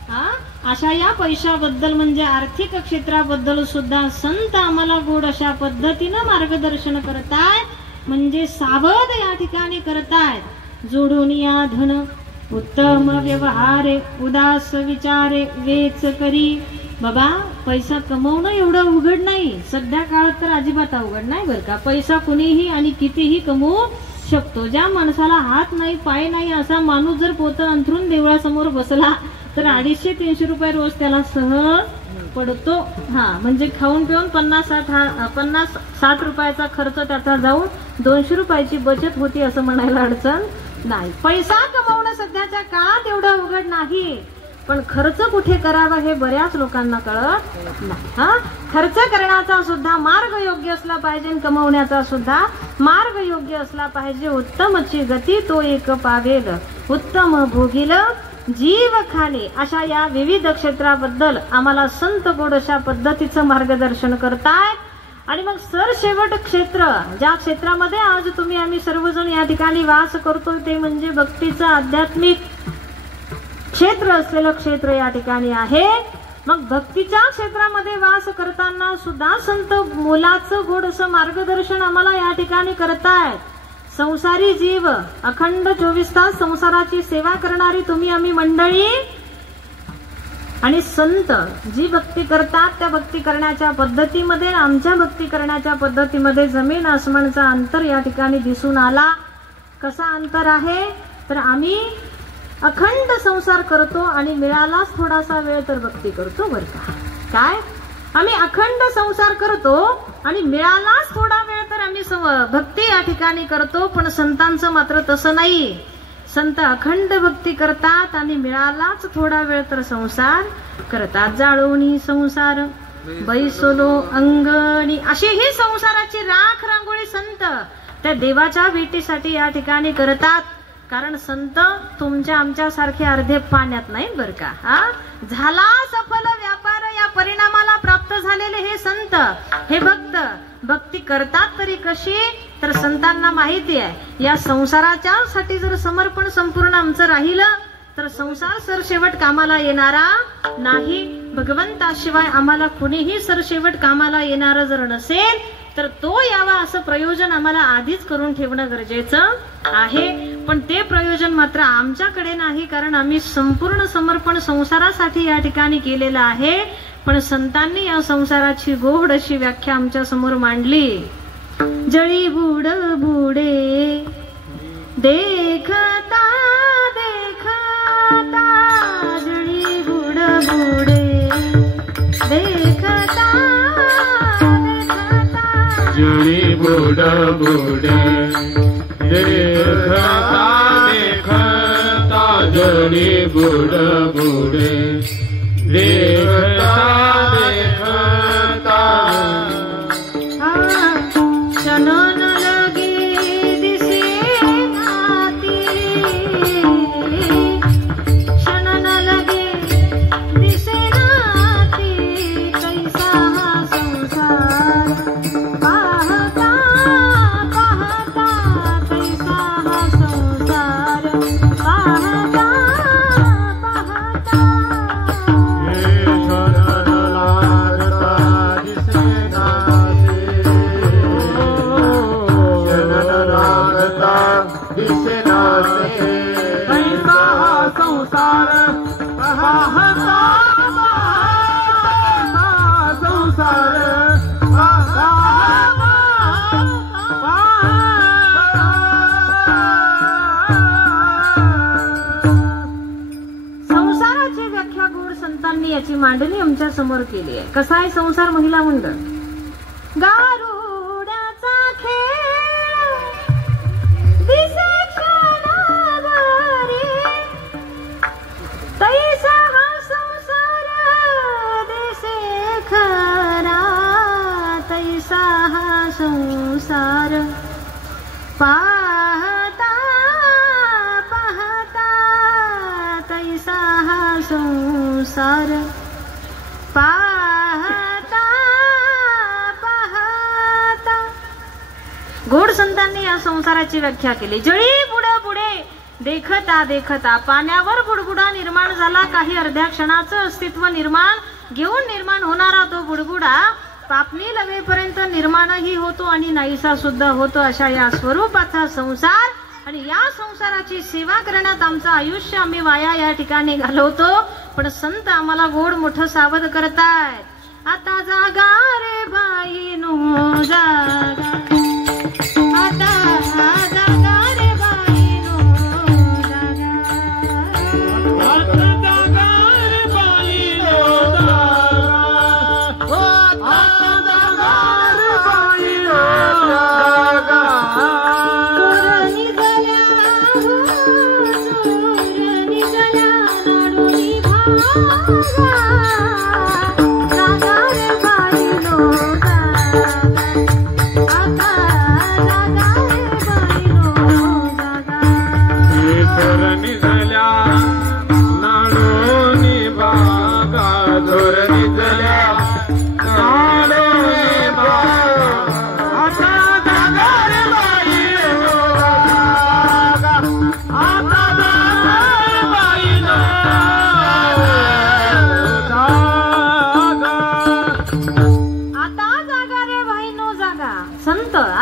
हा, अशा या पैशाबद्दल म्हणजे आर्थिक क्षेत्राबद्दल सुद्धा संत आम्हाला गोड अशा पद्धतीनं मार्गदर्शन करतायत, म्हणजे सावध या ठिकाणी करतायत. जोडून या धन उत्तम व्यवहारे, उदास विचारे वेच करी. बाबा, पैसा कमवणं एवढं अवघड नाही. सध्या काळात तर अजिबात अवघड नाही बरं का. पैसा कुणीही आणि कितीही कमवू शकतो. ज्या माणसाला हात नाही पाय नाही असा माणूस जर पोतं अंथरून देवळासमोर बसला तर 250-300 रुपये रोज त्याला सहज पडतो. हा म्हणजे खाऊन पिऊन 50-60 रुपयाचा खर्च त्याचा जाऊन 200 रुपयाची बचत होती असं म्हणायला अडचण नाही. पैसा कमावणं सध्याच्या काळात एवढं अवघड नाही, पण खर्च कुठे करावा हे बऱ्याच लोकांना कळत नाही. हा खर्च करण्याचा सुद्धा मार्ग योग्य असला पाहिजे, कमवण्याचा सुद्धा मार्ग योग्य असला पाहिजे. उत्तमची गती तो एक पावेल, उत्तम भोगील जीव खाणे. अशा या विविध क्षेत्राबद्दल आम्हाला संत गोड अशा पद्धतीचं मार्गदर्शन करतायत. आणि मग सरशेवट क्षेत्र, ज्या क्षेत्रामध्ये आज तुम्ही आम्ही सर्वजण या ठिकाणी वास करतो ते म्हणजे भक्तीचं आध्यात्मिक क्षेत्र असलेलं क्षेत्र या ठिकाणी आहे. मग भक्तीच्या क्षेत्रामध्ये वास करताना सुद्धा संत मोलाचं गोड असं मार्गदर्शन आम्हाला या ठिकाणी करतायत. संसारी जीव अखंड 24 तास संसाराची सेवा करणारी तुम्ही आम्ही मंडळी आणि संत जी भक्ती करतात त्या भक्ती करण्याच्या पद्धतीमध्ये, आमच्या भक्ती करण्याच्या पद्धतीमध्ये जमीन आसमानचा अंतर या ठिकाणी दिसून आला. कसा अंतर आहे तर आम्ही अखंड संसार करतो आणि मिळालाच थोडासा वेळ तर भक्ती करतो बरं का. काय आम्ही अखंड संसार करतो आणि मिळालाच थोडा वेळ तर आम्ही भक्ती या ठिकाणी करतो. पण संतांचं मात्र तसं नाही. संत अखंड भक्ती करतात आणि मिळालाच थोडा वेळ तर संसार करतात. जाळोनी संसार बैसोलो अंगणी, अशी ही संसाराची राख रांगोळी संत त्या देवाच्या भेटीसाठी या ठिकाणी करतात. कारण संत तुमच्या आमच्या सारखे अर्धे पाण्यात नाही बर का. हा झाला सफल व्यापार या परिणामाला प्राप्त झालेले हे संत हे भक्त भक्ती करतात तरी कशी तर संतांना माहिती आहे या संसाराच्या साठी जर समर्पण संपूर्ण आमचं राहिलं तर संसार सरशेवट कामाला येणारा नाही. भगवंताशिवाय आम्हाला कुणीही सरशेवट कामाला येणारं जर नसेल तर तो यावा असं प्रयोजन आम्हाला आधीच करून ठेवणं गरजेचं आहे. पण ते प्रयोजन मात्र आमच्याकडे नाही, कारण आम्ही संपूर्ण समर्पण संसारासाठी या ठिकाणी केलेलं आहे. पण संतांनी या संसाराची गोड अशी व्याख्या आमच्या समोर मांडली. जळी बुड बुडे देखता देखता, जळी बुड बुडे देखता जळी बुड बुडे देखता देखता, जळी बुड बुडे देखता देखता, क्षण न लगे दिसे नाती, क्षण न लगे दिसे नाती, कैसा हा संसार पाहता पाहता, कैसा हा संसार पाहता पाहता. संसाराची व्याख्या गोड संतांनी याची मांडणी आमच्या समोर केली आहे. कसा आहे संसार महिला मंडळ? गारुडाचा खेळ दिसे क्षणाभरी, तैसा हा संसार दिसे खरा, तैसा हा संसार पाहता पाहता, तैसा हा संसार पाहता पाहता. गोड संतांनी या संसाराची व्याख्या केली. जळी बुड बुडे देखता देखता, पाण्यावर बुडबुडा निर्माण झाला. काही अर्ध्या क्षणाचं अस्तित्व निर्माण घेऊन निर्माण होणारा तो बुडबुडा पापणी लगेपर्यंत निर्माणही होतो आणि नाहीसा सुद्धा होतो. अशा या स्वरूपाचा संसार आणि या संसाराची सेवा करण्यात आमचं आयुष्य आम्ही वाया या ठिकाणी घालवतो. पण संत आम्हाला गोड मोठं सावध करतायत. आता जागा रे बाईनो जागा, आता जागा रे बाईनो जागा, आता जागा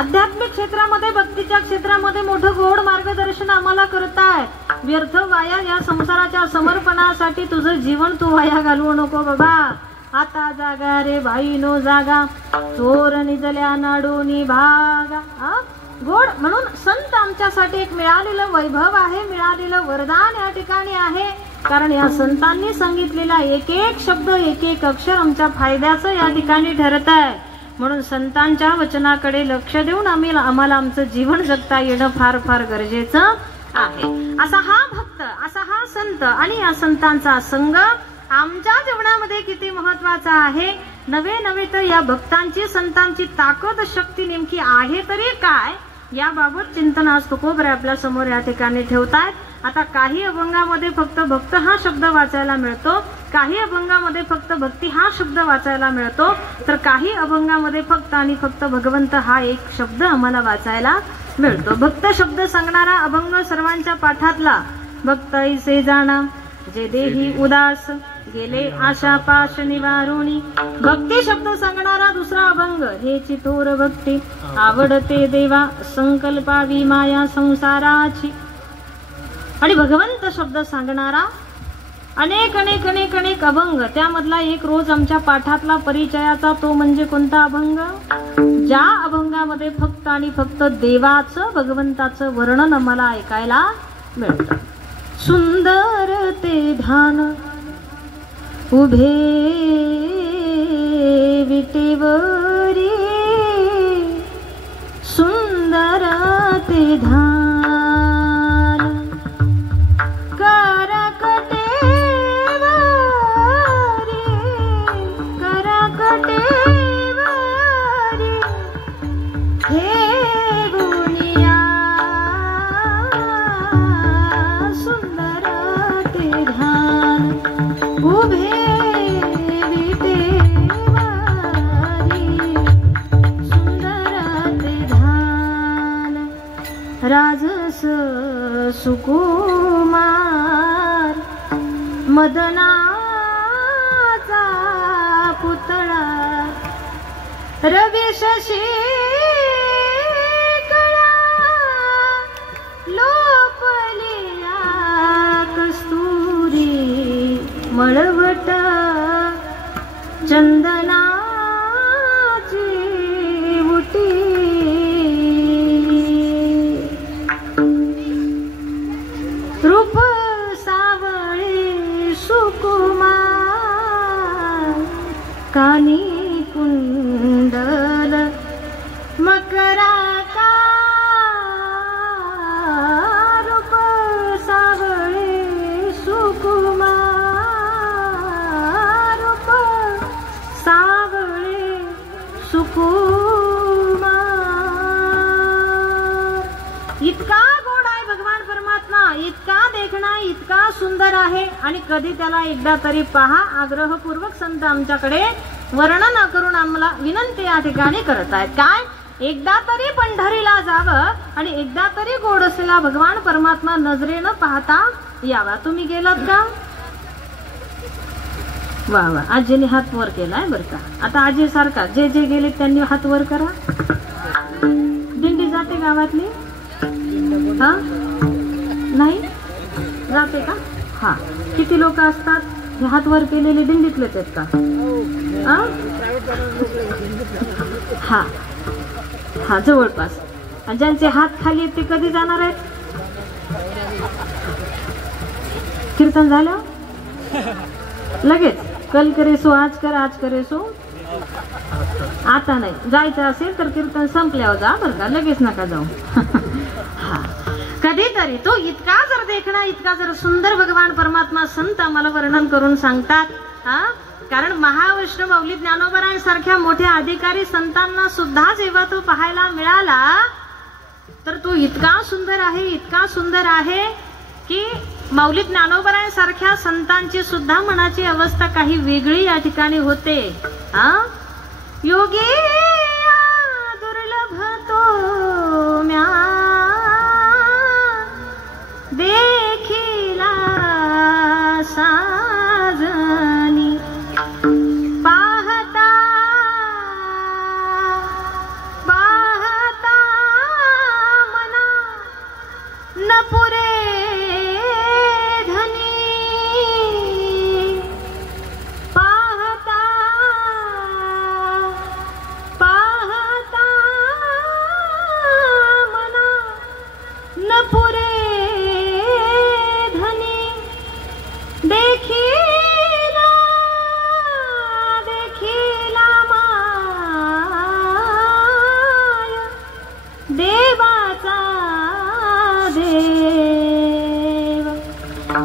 आध्यात्मिक क्षेत्रामध्ये भक्तीच्या क्षेत्रामध्ये मोठं गोड मार्गदर्शन आम्हाला करताय. व्यर्थ वाया या संसाराच्या समर्पणासाठी तुझं जीवन तू वाया घालवू नको बाबा. आता जागा रे भाईनो जागा, चोर निजल्या नाडूनी भागा. गोड म्हणून संत आमच्यासाठी एक मिळालेलं वैभव आहे, मिळालेलं वरदान या ठिकाणी आहे. कारण या संतांनी सांगितलेला एक एक शब्द एक एक अक्षर आमच्या फायद्याचं या ठिकाणी ठरत आहे. म्हणून संतांच्या वचनाकडे लक्ष देऊन आम्हाला आमचं जीवन जगता येणं फार फार गरजेचं आहे. असा हा भक्त, असा हा संत आणि या संतांचा संग आमच्या जीवनामध्ये किती महत्वाचा आहे. नवे नवे तर या भक्तांची संतांची ताकद शक्ती नेमकी आहे तरी काय याबाबत चिंतन आज तुकोबर आपल्या समोर या ठिकाणी ठेवतायत. आता काही अभंगामध्ये फक्त भक्त हा शब्द वाचायला मिळतो, काही अभंगामध्ये फक्त भक्ती हा शब्द वाचायला मिळतो, तर काही अभंगामध्ये फक्त आणि फक्त भगवंत हा एक शब्द आम्हाला वाचायला मिळतो. भक्त शब्द सांगणारा अभंग सर्वांच्या पाठातला भक्त ऐसे जाणा जे देही उदास गेले आशा पाश निवारुणी. भक्ती शब्द सांगणारा दुसरा अभंग हे चितोर भक्ती आवडते देवा संकल्पावी माया संसाराची. आणि भगवंत शब्द सांगणारा अनेक अनेक अनेक अनेक अभंग, त्यामधला एक रोज आमच्या पाठातला परिचयाचा तो म्हणजे कोणता अभंग, ज्या अभंगामध्ये फक्त आणि फक्त देवाचं भगवंताचं वर्णन आम्हाला ऐकायला मिळतं. सुंदर ते ध्यान उभे विटेवरी, सुंदर ते ध्यान राजस सुकुमार मदनाचा पुतळा रवी शशी कळा लोपलेला कस्तुरी मळवट चंदनाची उटी. रूप सावळे सुकुमार कानी कुंडल मकरा का. रूप सावळे सुकुमार, रूप सावळे सुकुमार. इतका गोड आहे भगवान परमात्मा, इतका देखणा इतका सुंदर आहे. आणि कधी त्याला एकदा तरी पहा, आग्रहपूर्वक संत आमच्याकडे वर्णन करून आम्हाला विनंती या ठिकाणी करत आहेत. काय, एकदा तरी पंढरीला जावं आणि एकदा तरी गोड असलेला भगवान परमात्मा नजरेनं पाहता यावा. तुम्ही गेलात का? वा वा, आजीने हात वर केलाय बरं का. आता आजी सारखा जे जे गेले त्यांनी हात वर करा. दिंडी जाते गावातली? हा नाही जाते का? हा, किती लोक असतात? हे हात वर केलेले दिंडीतलेच आहेत का? हा हा, जवळपास. ज्यांचे हात खाली आहेत ते कधी जाणार आहेत? कीर्तन झालं लगेच कल करे सो आज कर, आज करे सो आता नाही. जायचं असेल तर कीर्तन संपल्यावर जा बरं का, लगेच नका जाऊ. हा, कधीतरी तो इतका जर देखणा, इतका जर सुंदर भगवान परमात्मा संत आम्हाला वर्णन करून सांगतात. कारण महावैष्णव माऊली ज्ञानोबरायांसारख्या मोठ्या अधिकारी संतांना सुद्धा जेव्हा तो पाहायला मिळाला तर तो इतका सुंदर आहे, इतका सुंदर आहे की माऊली ज्ञानोबरायांसारख्या संतांची सुद्धा मनाची अवस्था काही वेगळी या ठिकाणी होते. योगी दुर्लभ तो म्या देखिला साजनी पाहता पाहता मना न पुरे धनी पाहता पाहता मना न पुरे देखिला देखिला माय देवाचा देव.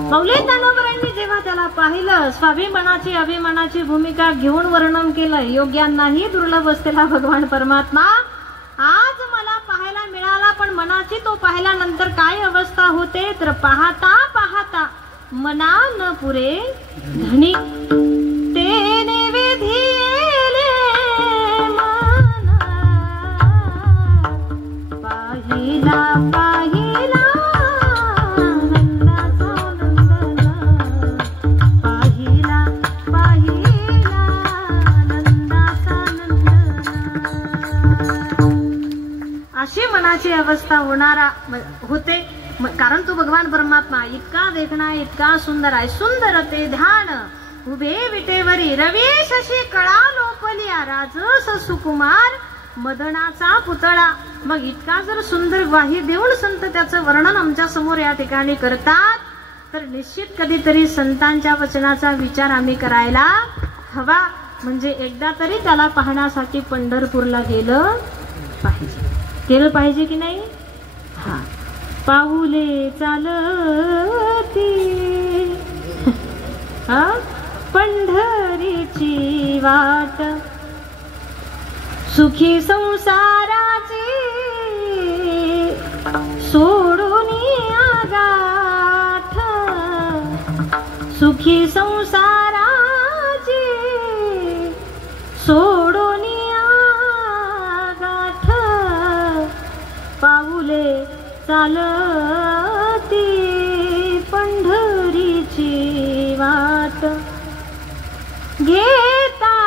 माऊली ज्ञानोबरायांनी जेव्हा त्याला पाहिलं, स्वाभिमानाची अभिमानाची भूमिका घेऊन वर्णन केलं. योग्यांनाही दुर्लभ असलेला भगवान परमात्मा आज मला पाहायला मिळाला, पण मनाची तो पाहिल्यानंतर काय अवस्था होते तर पाहता पाहता मना न पुरे धनी तेने विधिले मना पाहिला पाहिला नंदाचा नंदना पाहिला पाहिला नंदाचा नंदना. अशी मनाची अवस्था होणारा होते. कारण तो भगवान परमात्मा इतका देखणा, इतका सुंदर आहे. सुंदर ते ध्यान उभे विटेवरी रवी शशी कळा लोपलिया राजस सुकुमार मदनाचा पुतळा. मग इतका जर सुंदर ग्वाही देऊन संत त्याचं वर्णन आमच्या समोर या ठिकाणी करतात तर निश्चित कधीतरी संतांच्या वचनाचा विचार आम्ही करायला हवा. म्हणजे एकदा तरी त्याला पाहण्यासाठी पंढरपूरला गेलं पाहिजे. केलं पाहिजे की नाही? हा. पाऊले चालती पंढरीची वाट सुखी संसाराची सोडून आगाठ सुखी संसाराची सोडून आगाठ पाऊले चालती पंढरीची वाट घेता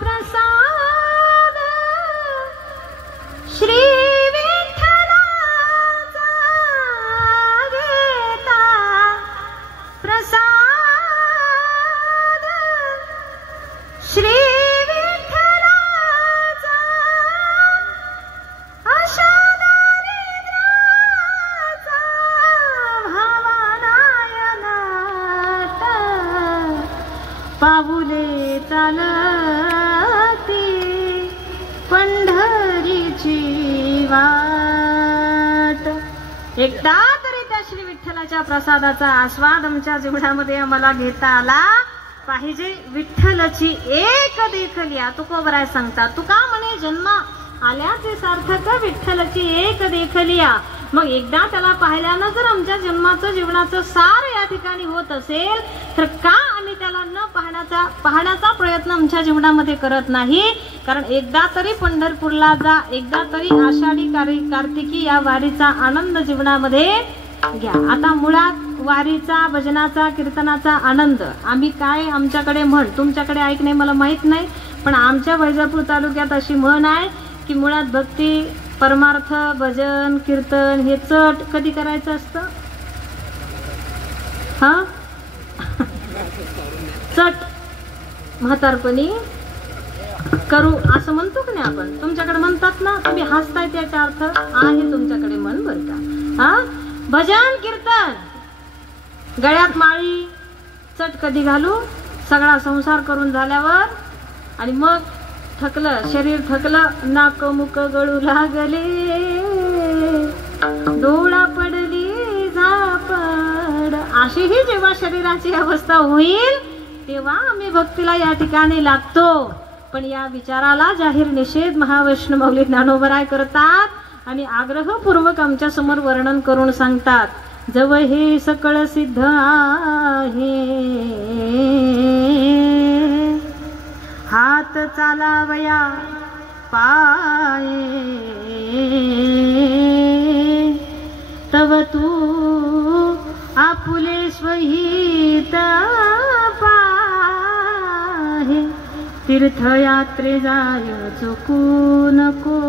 प्रसाद श्री विठ्ठलाचा घेता प्रसाद श्री विठ्ठलाचा अशा पाऊले चालती पंढरीची वाट. एकदा तरी त्या श्री विठ्ठलाच्या प्रसादाचा आस्वाद आमच्या जीवनामध्ये आम्हाला घेता आला पाहिजे. विठ्ठलची एक देखलिया तुकोबराय सांगतात. तुका म्हणे जन्म आल्याचे सार्थक विठ्ठलची एक देखलिया. मग एकदा त्याला पाहिल्यानं जर आमच्या जन्माचं जीवनाचं सार या ठिकाणी होत असेल तर का आम्ही त्याला न पाहण्याचा प्रयत्न आमच्या जीवनामध्ये करत नाही? कारण एकदा तरी पंढरपूरला जा, एकदा तरी आषाढी कार्तिकी या वारीचा आनंद जीवनामध्ये घ्या. आता मुळात वारीचा, भजनाचा, कीर्तनाचा आनंद आम्ही काय आमच्याकडे म्हण, तुमच्याकडे ऐक नाही मला माहित नाही, पण आमच्या वैजापूर तालुक्यात अशी म्हण आहे की मुळात भक्ती, परमार्थ, भजन, कीर्तन हे चट कधी करायचं असतं? हा चट म्हातारपणी करू असं म्हणतो की नाही आपण? तुमच्याकडे म्हणतात ना, तुम्ही हसताय त्याचा अर्थ आहे तुमच्याकडे मन बर का. हा भजन कीर्तन गळ्यात माळी चट कधी घालू? सगळा संसार करून झाल्यावर आणि मग थकलं, शरीर थकलं, नाक मुक गळू लागले, डोळा पडली अशीही जेव्हा शरीराची अवस्था होईल तेव्हा आम्ही भक्तीला या ठिकाणी लागतो. पण या विचाराला जाहीर निषेध महावैष्णव माऊली ज्ञानोबराय करतात आणि आग्रहपूर्वक आमच्या समोर वर्णन करून सांगतात. जव हे सकळ सिद्ध आहे, हात चालावया पाये, तव तू आपुले स्वहित पाहे, तीर्थयात्रे जाय चुकू नको.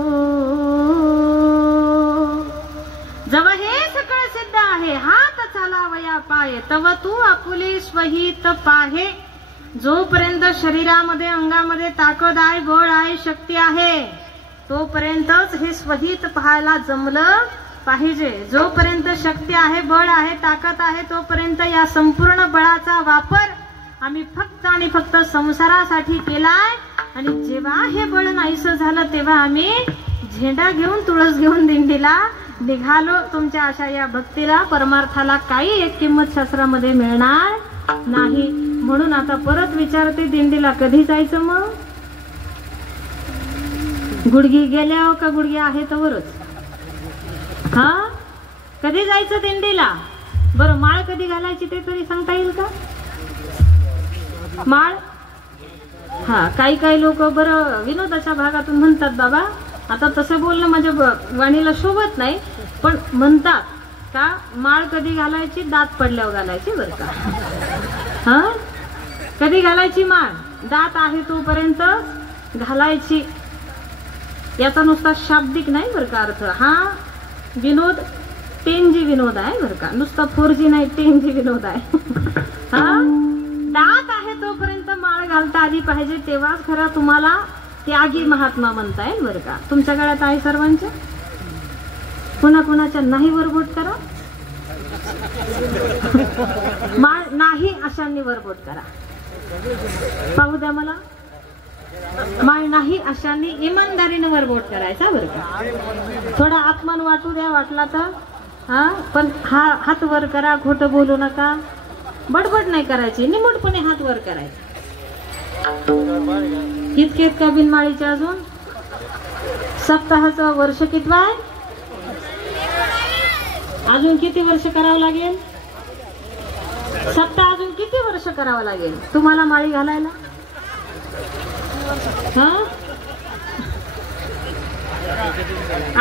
जव हे सकळ सिद्ध आहे, हात चालावया पाये, तव तू आपुले स्वहित पाहे. जोपर्यंत शरीरामध्ये अंगामध्ये ताकद आहे, बळ आहे, शक्ती आहे, तोपर्यंतच हे स्वहित पाहायला जमलं पाहिजे. जोपर्यंत शक्ती आहे, बळ आहे, ताकद आहे, तोपर्यंत या संपूर्ण बळाचा वापर आम्ही फक्त आणि फक्त संसारासाठी केलाय. आणि जेव्हा हे बळ नाहीसं झालं तेव्हा आम्ही झेंडा घेऊन तुळस घेऊन दिंडीला निघालो. तुमच्या अशा या भक्तीला परमार्थाला काही एक किंमत शास्त्रामध्ये मिळणार नाही. म्हणून आता परत विचारते, दिंडीला कधी जायचं? मग गुडगी गेल्या का गुडगी आहे तवरच? हा, कधी जायचं दिंडीला? बरं, माळ कधी घालायची ते तरी सांगता येईल का? माळ, हा, काही काही लोक बरं विनोदाच्या भागातून म्हणतात, बाबा आता तसं बोलणं माझ्या वाणीला शोभत नाही, पण म्हणतात का माळ कधी घालायची? दात पडल्यावर घालायची बरं का. हा, कधी घालायची माळ? दात आहे तोपर्यंत घालायची. याचा नुसता शाब्दिक नाही बरं का अर्थ. हा विनोद 10G विनोद आहे बरं का, नुसता 4G नाही, 10G विनोद आहे. हा, दात आहे तोपर्यंत माळ घालता आली पाहिजे, तेव्हाच खरा तुम्हाला त्यागी महात्मा म्हणता येईल बरं का. तुमच्या गळ्यात आहे सर्वांच्या? कुणाकुणाच्या नाही वरबोट करा. माळ नाही अशांनी वरबोट करा. पाहू द्या मला. माळ नाही अशांनी इमानदारीने वरबोट करायचा बरं का. थोडा आत्मान वाटू द्या वाटला तर. हा, पण हा हात वर करा, खोटं बोलू नका, बडबड नाही करायची, निमूटपणे हात वर करायचे. इतके का बिनमाळीचे? अजून सप्ताहाचं वर्ष कितवा आहे? अजून किती वर्ष करावं लागेल? सप्ताह अजून किती वर्ष करावं लागेल तुम्हाला माळी घालायला? हा,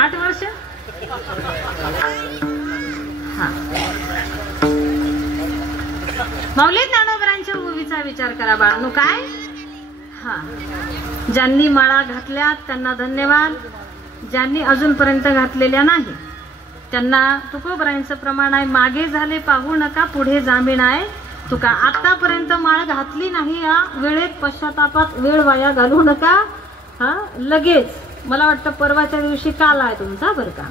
8 वर्ष. हा, माऊली ज्ञानोबरांच्या ओवीचा विचार करा बाळांनो. काय? हा, ज्यांनी माळा घातल्या त्यांना धन्यवाद. ज्यांनी अजूनपर्यंत घातलेल्या नाही त्यांना तुकोबरायांचं प्रमाण आहे, मागे झाले पाहू नका, पुढे जामीन आहे तुका. आतापर्यंत माळ घातली नाही या वेळेत पश्चातापात वेळ वाया घालू नका. हा, लगेच मला वाटतं परवाच्या दिवशी काल आहे तुमचा बरं का.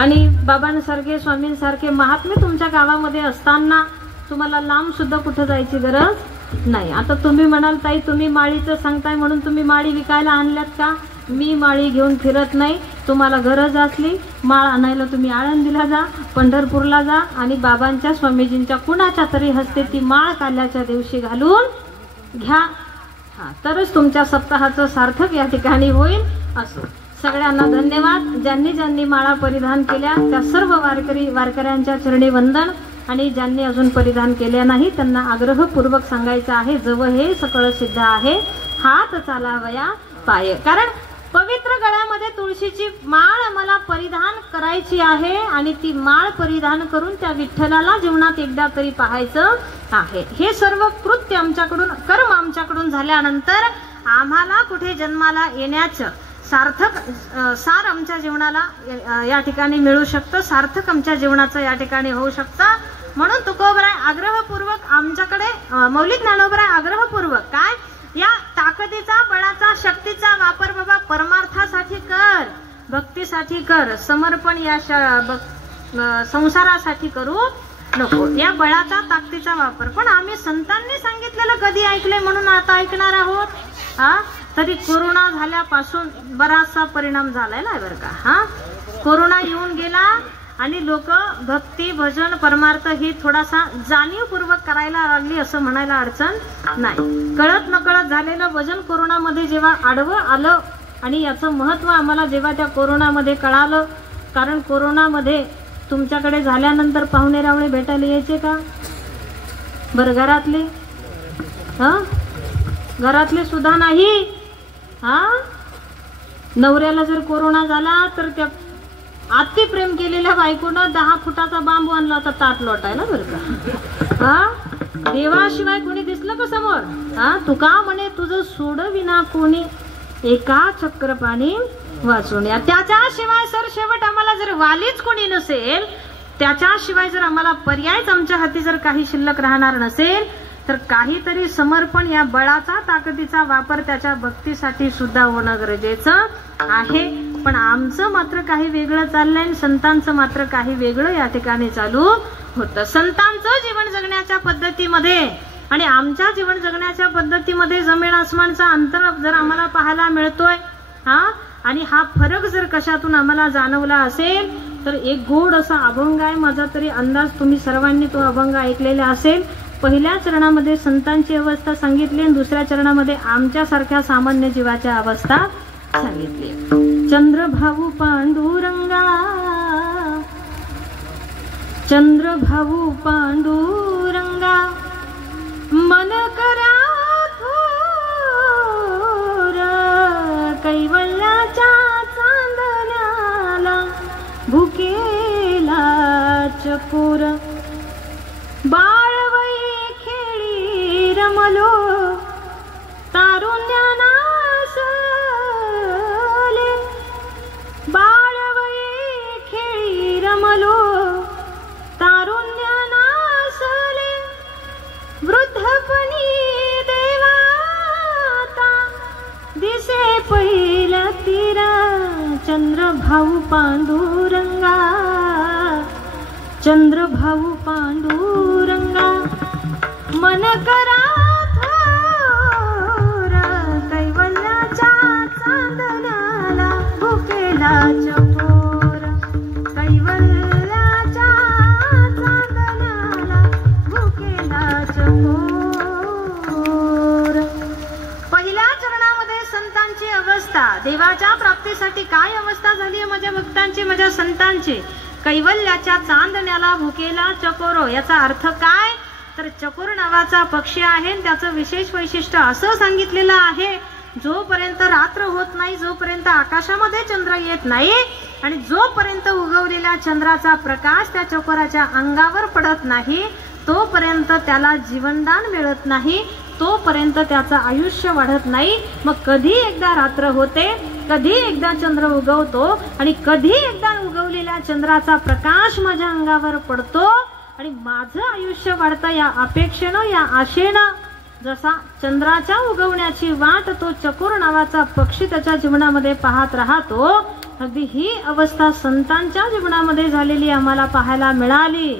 आणि बाबांसारखे स्वामींसारखे महात्मे तुमच्या गावामध्ये असताना तुम्हाला लांब सुद्धा कुठं जायची गरज नाही. आता तुम्ही म्हणाल ताई तुम्ही माळीचं सांगताय म्हणून तुम्ही माळी विकायला आणल्यात का? मी माळी घेऊन फिरत नाही. तुम्हाला गरज असली माळ आणायला तुम्ही आळंदीला जा, पंढरपूरला जा आणि बाबांच्या स्वामीजींच्या कुणाच्या तरी हस्ते ती माळ काल्याच्या दिवशी घालून घ्या. हा, तरच तुमच्या सप्ताहाचं सार्थक या ठिकाणी होईल. असो, सगळ्यांना धन्यवाद. ज्यांनी ज्यांनी माळा परिधान केल्या त्या सर्व वारकऱ्यांच्या चरणी वंदन. आणि ज्यांनी अजून परिधान केल्या नाही त्यांना आग्रहपूर्वक सांगायचं आहे, जव हे सकळ सिद्ध आहे, हात चालावया पाये. कारण पवित्र गळ्यामध्ये तुळशीची माळ आम्हाला परिधान करायची आहे आणि ती माळ परिधान करून त्या विठ्ठलाला जीवनात एकदा तरी पाहायचं आहे. हे सर्व कृत्य आमच्याकडून, कर्म आमच्याकडून झाल्यानंतर आम्हाला कुठे जन्माला येण्याचं सार्थक सार आमच्या जीवनाला या ठिकाणी मिळू शकतं, सार्थक आमच्या जीवनाचं या ठिकाणी होऊ शकतं. म्हणून तुकोबराय आग्रहपूर्वक आमच्याकडे, मौलिक ज्ञानोबराय आग्रहपूर्वक काय या ताकदीचा, बळाचा, शक्तीचा वापर बाबा परमार्थासाठी कर, भक्तीसाठी कर, समर्पण या संसारासाठी करू नको. या बळाचा, ताकदीचा वापर पण आम्ही संतांनी सांगितलेलं कधी ऐकले म्हणून आता ऐकणार आहोत. हा, तरी कोरोना झाल्यापासून बराचसा परिणाम झालाय ना बरं का. हा, कोरोना येऊन गेला आणि लोक भक्ती भजन परमार्थ ही थोडासा जाणीवपूर्वक करायला लागली असं म्हणायला अडचण नाही. कळत नकळत झालेलं भजन कोरोनामध्ये जेव्हा आडवं आलं आणि याचं महत्व आम्हाला जेव्हा त्या कोरोनामध्ये कळालं, कारण कोरोनामध्ये तुमच्याकडे झाल्यानंतर पाहुणे रावळे भेटायला यायचे का बरं? घरातले घरातले सुद्धा नाही. नवऱ्याला जर कोरोना झाला तर त्या अति प्रेम केलेल्या बायकोनं 10 फुटाचा बांबू आणला होता ताट लोटायला बरं का. देवाशिवाय कोणी दिसलं का समोर? तू का म्हणे तुझं सोडविना कोणी एका चक्रपाणी वाचून या. त्याच्याशिवाय सर शेवट आम्हाला जर वालीच कोणी नसेल, त्याच्याशिवाय जर आम्हाला पर्यायच आमच्या हाती जर काही शिल्लक राहणार नसेल, तर काहीतरी समर्पण या बळाचा ताकदीचा वापर त्याच्या भक्तीसाठी सुद्धा होणं गरजेचं आहे. पण आमचं मात्र काही वेगळं चाललंय, संतांचं मात्र काही वेगळं या ठिकाणी चालू होतं. संतांचं जीवन जगण्याच्या पद्धतीमध्ये आणि आमच्या जीवन जगण्याच्या पद्धतीमध्ये जमीन आसमानचा अंतर जर आम्हाला पाहायला मिळतोय, आणि हा फरक जर कशातून आम्हाला जाणवला असेल तर एक गोड असा अभंग आहे माझा तरी अंदाज, तुम्ही सर्वांनी तो अभंग ऐकलेला असेल. पहिल्या चरणामध्ये संतांची अवस्था सांगितली आणि दुसऱ्या चरणामध्ये आमच्यासारख्या सामान्य जीवाच्या अवस्था सांगितली. चंद्रभाऊ पांडुरंगा, चंद्रभाऊ पांडुरंगा, मन करा थोर, कैवल्याच्या चांदण्याला भुकेला चकोर, बाळवई खेळी रमलो तारुण्याना सले, बाळवई खेळी रमलो तारुण्याना सले, वृद्धपणी देवाता दिसे पहिला तीरा, चंद्रभाऊ पांडुरंगा, चंद्रभाऊ पांडुरंगा, मन करा थोर, कैवल्याच्या चांदण्याला भुकेला चकोर, कैवल्याच्या चांदण्याला भुकेला चकोर. पहिल्या चरणामध्ये संतांची अवस्था, देवाच्या प्राप्तीसाठी काय अवस्था झाली माझ्या भक्तांची, माझ्या संतांची? कैवल्याच्या चांदण्याला भुकेला चकोर. याचा अर्थ काय? तर चकोर नावाचा पक्षी आहे, त्याचं विशेष वैशिष्ट्य असं सांगितलेलं आहे, जोपर्यंत रात्र होत नाही, जोपर्यंत आकाशामध्ये चंद्र येत नाही आणि जोपर्यंत उगवलेल्या चंद्राचा प्रकाश त्या चकोराच्या अंगावर पडत नाही, तोपर्यंत त्याला जीवनदान मिळत नाही, तोपर्यंत त्याचं आयुष्य वाढत नाही. मग कधी एकदा रात्र होते, कधी एकदा चंद्र उगवतो आणि कधी एकदा उगवलेल्या चंद्राचा प्रकाश माझ्या अंगावर पडतो आणि माझं आयुष्य वाढतं या अपेक्षेनं, या आशेनं. जसा चंद्राच्या उगवण्याची वाट तो चकोर नावाचा पक्षी त्याच्या जीवनामध्ये पाहत राहतो, अगदी ही अवस्था संतांच्या जीवनामध्ये झालेली आम्हाला पाहायला मिळाली.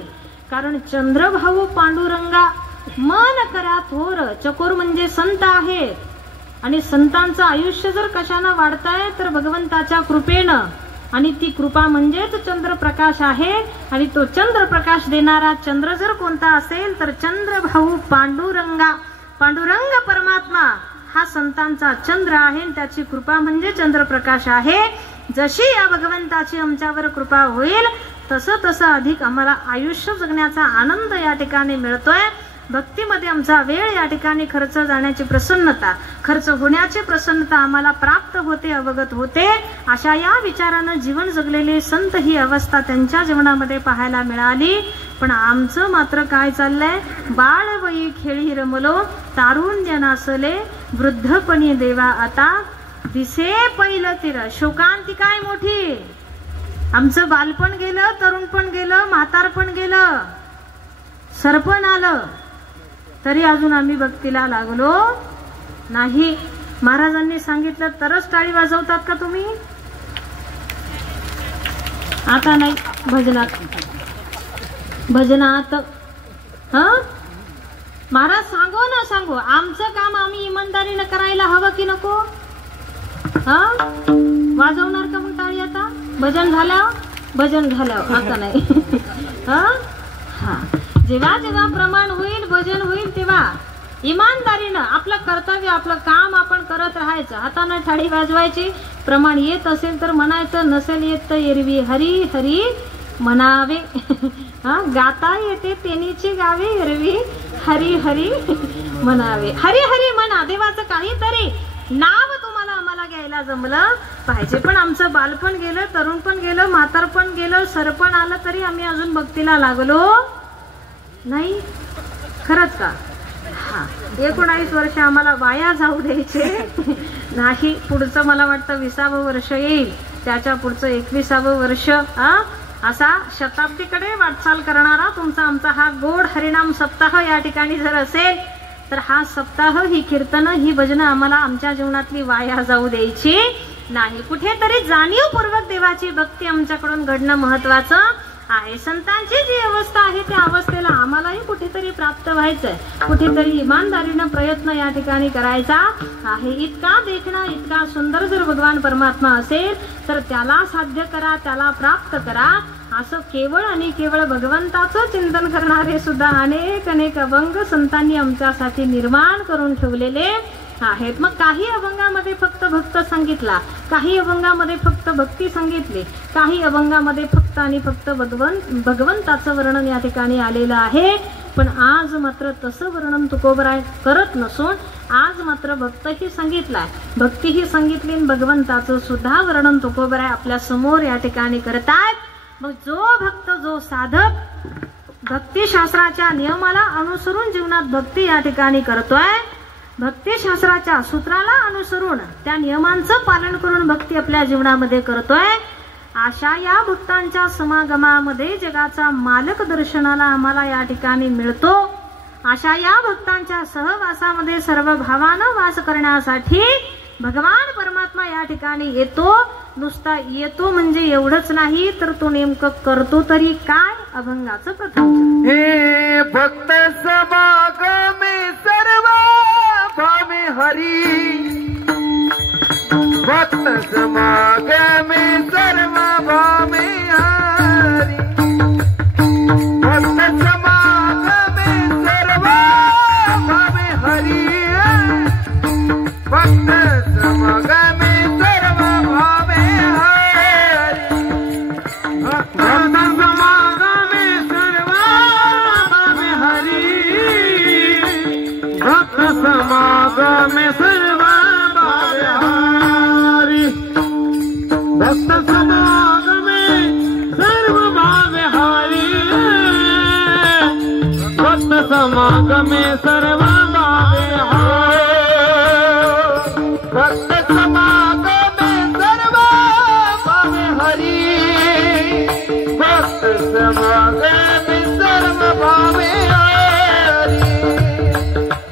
कारण चंद्रभाऊ पांडुरंगा, मन करा थोर. चकोर म्हणजे संत आहेत आणि संतांचं आयुष्य जर कशानं वाढतंय तर भगवंताच्या कृपेनं, आणि ती कृपा म्हणजेच चंद्रप्रकाश आहे. आणि तो चंद्रप्रकाश देणारा चंद्र जर कोणता असेल तर चंद्रभाऊ पांडुरंगा, पांडुरंग परमात्मा हा संतांचा चंद्र आहे, त्याची कृपा म्हणजे चंद्रप्रकाश आहे. जशी या भगवंताची आमच्यावर कृपा होईल तसं तसं अधिक आम्हाला आयुष्य जगण्याचा आनंद या ठिकाणी मिळतोय. भक्तीमध्ये आमचा वेळ या ठिकाणी खर्च जाण्याची प्रसन्नता, खर्च होण्याची प्रसन्नता आम्हाला प्राप्त होते, अवगत होते. अशा या विचारानं जीवन जगलेले संत ही अवस्था त्यांच्या जीवनामध्ये पाहायला मिळाली. पण आमचं मात्र काय चाललंय? बाळवयी खेळी रमलो तारुण्य नासले, वृद्धपणी देवा आता दिसे पहिलं तीर. शोकांतिका मोठी. आमचं बालपण गेलं, तरुणपण गेलं, म्हातारपण गेलं, सरपण आलं, तरी अजून आम्ही भक्तीला लागलो नाही. महाराजांनी सांगितलं तरच टाळी वाजवतात का तुम्ही? आता नाही. भजनात महाराज सांगो ना सांगो, आमचं काम आम्ही इमानदारीनं करायला हवं की नको? वाजवणार का मग टाळी आता भजन झालं? भजन झाल्यावर आता नाही. हा जेव्हा जेव्हा प्रमाण होईल भजन होईल तेव्हा इमानदारीनं आपलं कर्तव्य आपलं काम आपण करत राहायचं. हातानं थाळी वाजवायची. प्रमाण येत असेल तर म्हणायचं, नसेल येत तर एरवी हरी हरी म्हणावे. गाता येते तेनीची गावे एरवी हरी हरी म्हणावे. हरी हरी म्हणा. देवाचं काहीतरी नाव तुम्हाला आम्हाला घ्यायला जमलं पाहिजे. पण आमचं बालपण गेलं, तरुणपण गेलं, म्हातारपण गेलं, सरपण आलं तरी आम्ही अजून भक्तीला लागलो नाही. खरंच का? 19 वर्ष आम्हाला वाया जाऊ द्यायचे नाही. पुढचं मला वाटतं 20वं वर्ष येईल, त्याच्या पुढचं 21वं वर्ष असा शताब्दीकडे वाटचाल करणारा तुमचा आमचा हा गोड हरिनाम सप्ताह या ठिकाणी जर असेल तर हा सप्ताह, ही कीर्तनं, ही भजनं आम्हाला आमच्या जीवनातली वाया जाऊ द्यायची नाही. कुठेतरी जाणीवपूर्वक देवाची भक्ती आमच्याकडून घडणं महत्वाचं आहे. संतांची जी अवस्था आहे त्या अवस्थेला आम्हालाही कुठेतरी प्राप्त व्हायचंय. कुठेतरी इमानदारीनं प्रयत्न या ठिकाणी करायचा आहे. इतका देखणं, इतका सुंदर जर भगवान परमात्मा असेल तर त्याला साध्य करा, त्याला प्राप्त करा. असं केवळ आणि केवळ भगवंताचं चिंतन करणारे सुद्धा अनेक अनेक अभंग संतांनी आमच्यासाठी निर्माण करून ठेवलेले आहेत. मग काही अभंगामध्ये फक्त भक्त सांगितला, काही अभंगामध्ये फक्त भक्ती सांगितली, काही अभंगामध्ये फक्त आणि फक्त भगवंताचं वर्णन या ठिकाणी आलेलं आहे. पण आज मात्र तसं वर्णन तुकोबराय करत नसून आज मात्र भक्तही सांगितलाय, भक्तीही सांगितली, भगवंताचं सुद्धा वर्णन तुकोबराय आपल्या समोर या ठिकाणी करतायत. मग जो भक्त, जो साधक भक्तिशास्त्राच्या नियमाला अनुसरून जीवनात भक्ती या ठिकाणी करतोय, भक्तिशास्त्राच्या सूत्राला अनुसरून त्या नियमांचं पालन करून भक्ती आपल्या जीवनामध्ये करतोय, अशा या भक्तांच्या समागमामध्ये जगाचा मालक दर्शनाला आम्हाला या ठिकाणी मिळतो. अशा या भक्तांच्या सहवासामध्ये सर्व भावानं वास करण्यासाठी भगवान परमात्मा या ठिकाणी येतो. नुसता येतो म्हणजे एवढंच नाही, तर तो नेमकं करतो तरी काय? अभंगाचं प्रथम. हे भक्त समागमे सर्व भावे हरी, भक्त समागमे सर्व भावे हरी, भक्त समागमे सर्व भावे हरी, भक्त समागमे सर्व भावे हरी, भक्त समागमे सर्व भावे हरी, भक्त समागमे सर्व भावे हरी, भक्त समागमे सर्व भावे हरी, भक्त समागमे सर्व भावे हरी, भक्त समागमे सर्व भावे हरी,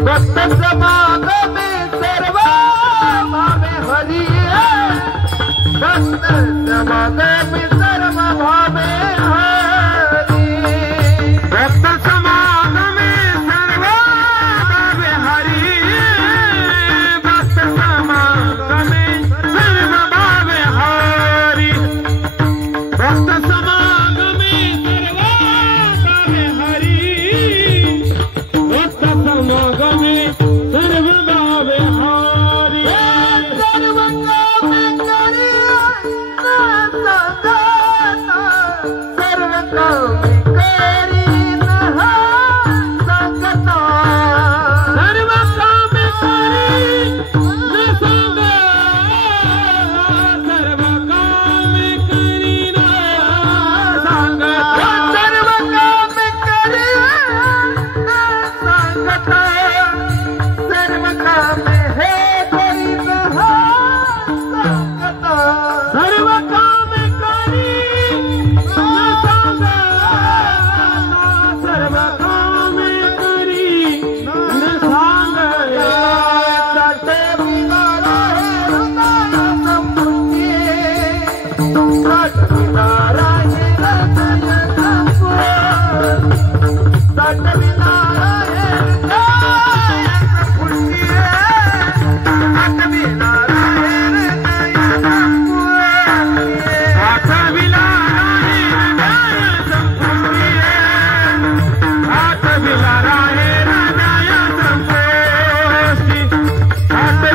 भक्त समागमे सर्व भावे हरी, भक्त समागमे सर्व भावे हरी, भक्त समागमे सर्व भावे हरी, भक्त समागमे सर्व भावे हरी, भक्त समागमे सर्व भावे हरी, भक्त समागमे सर्व भावे हरी, भक्त समागमे सर्व भावे हरी, सर्व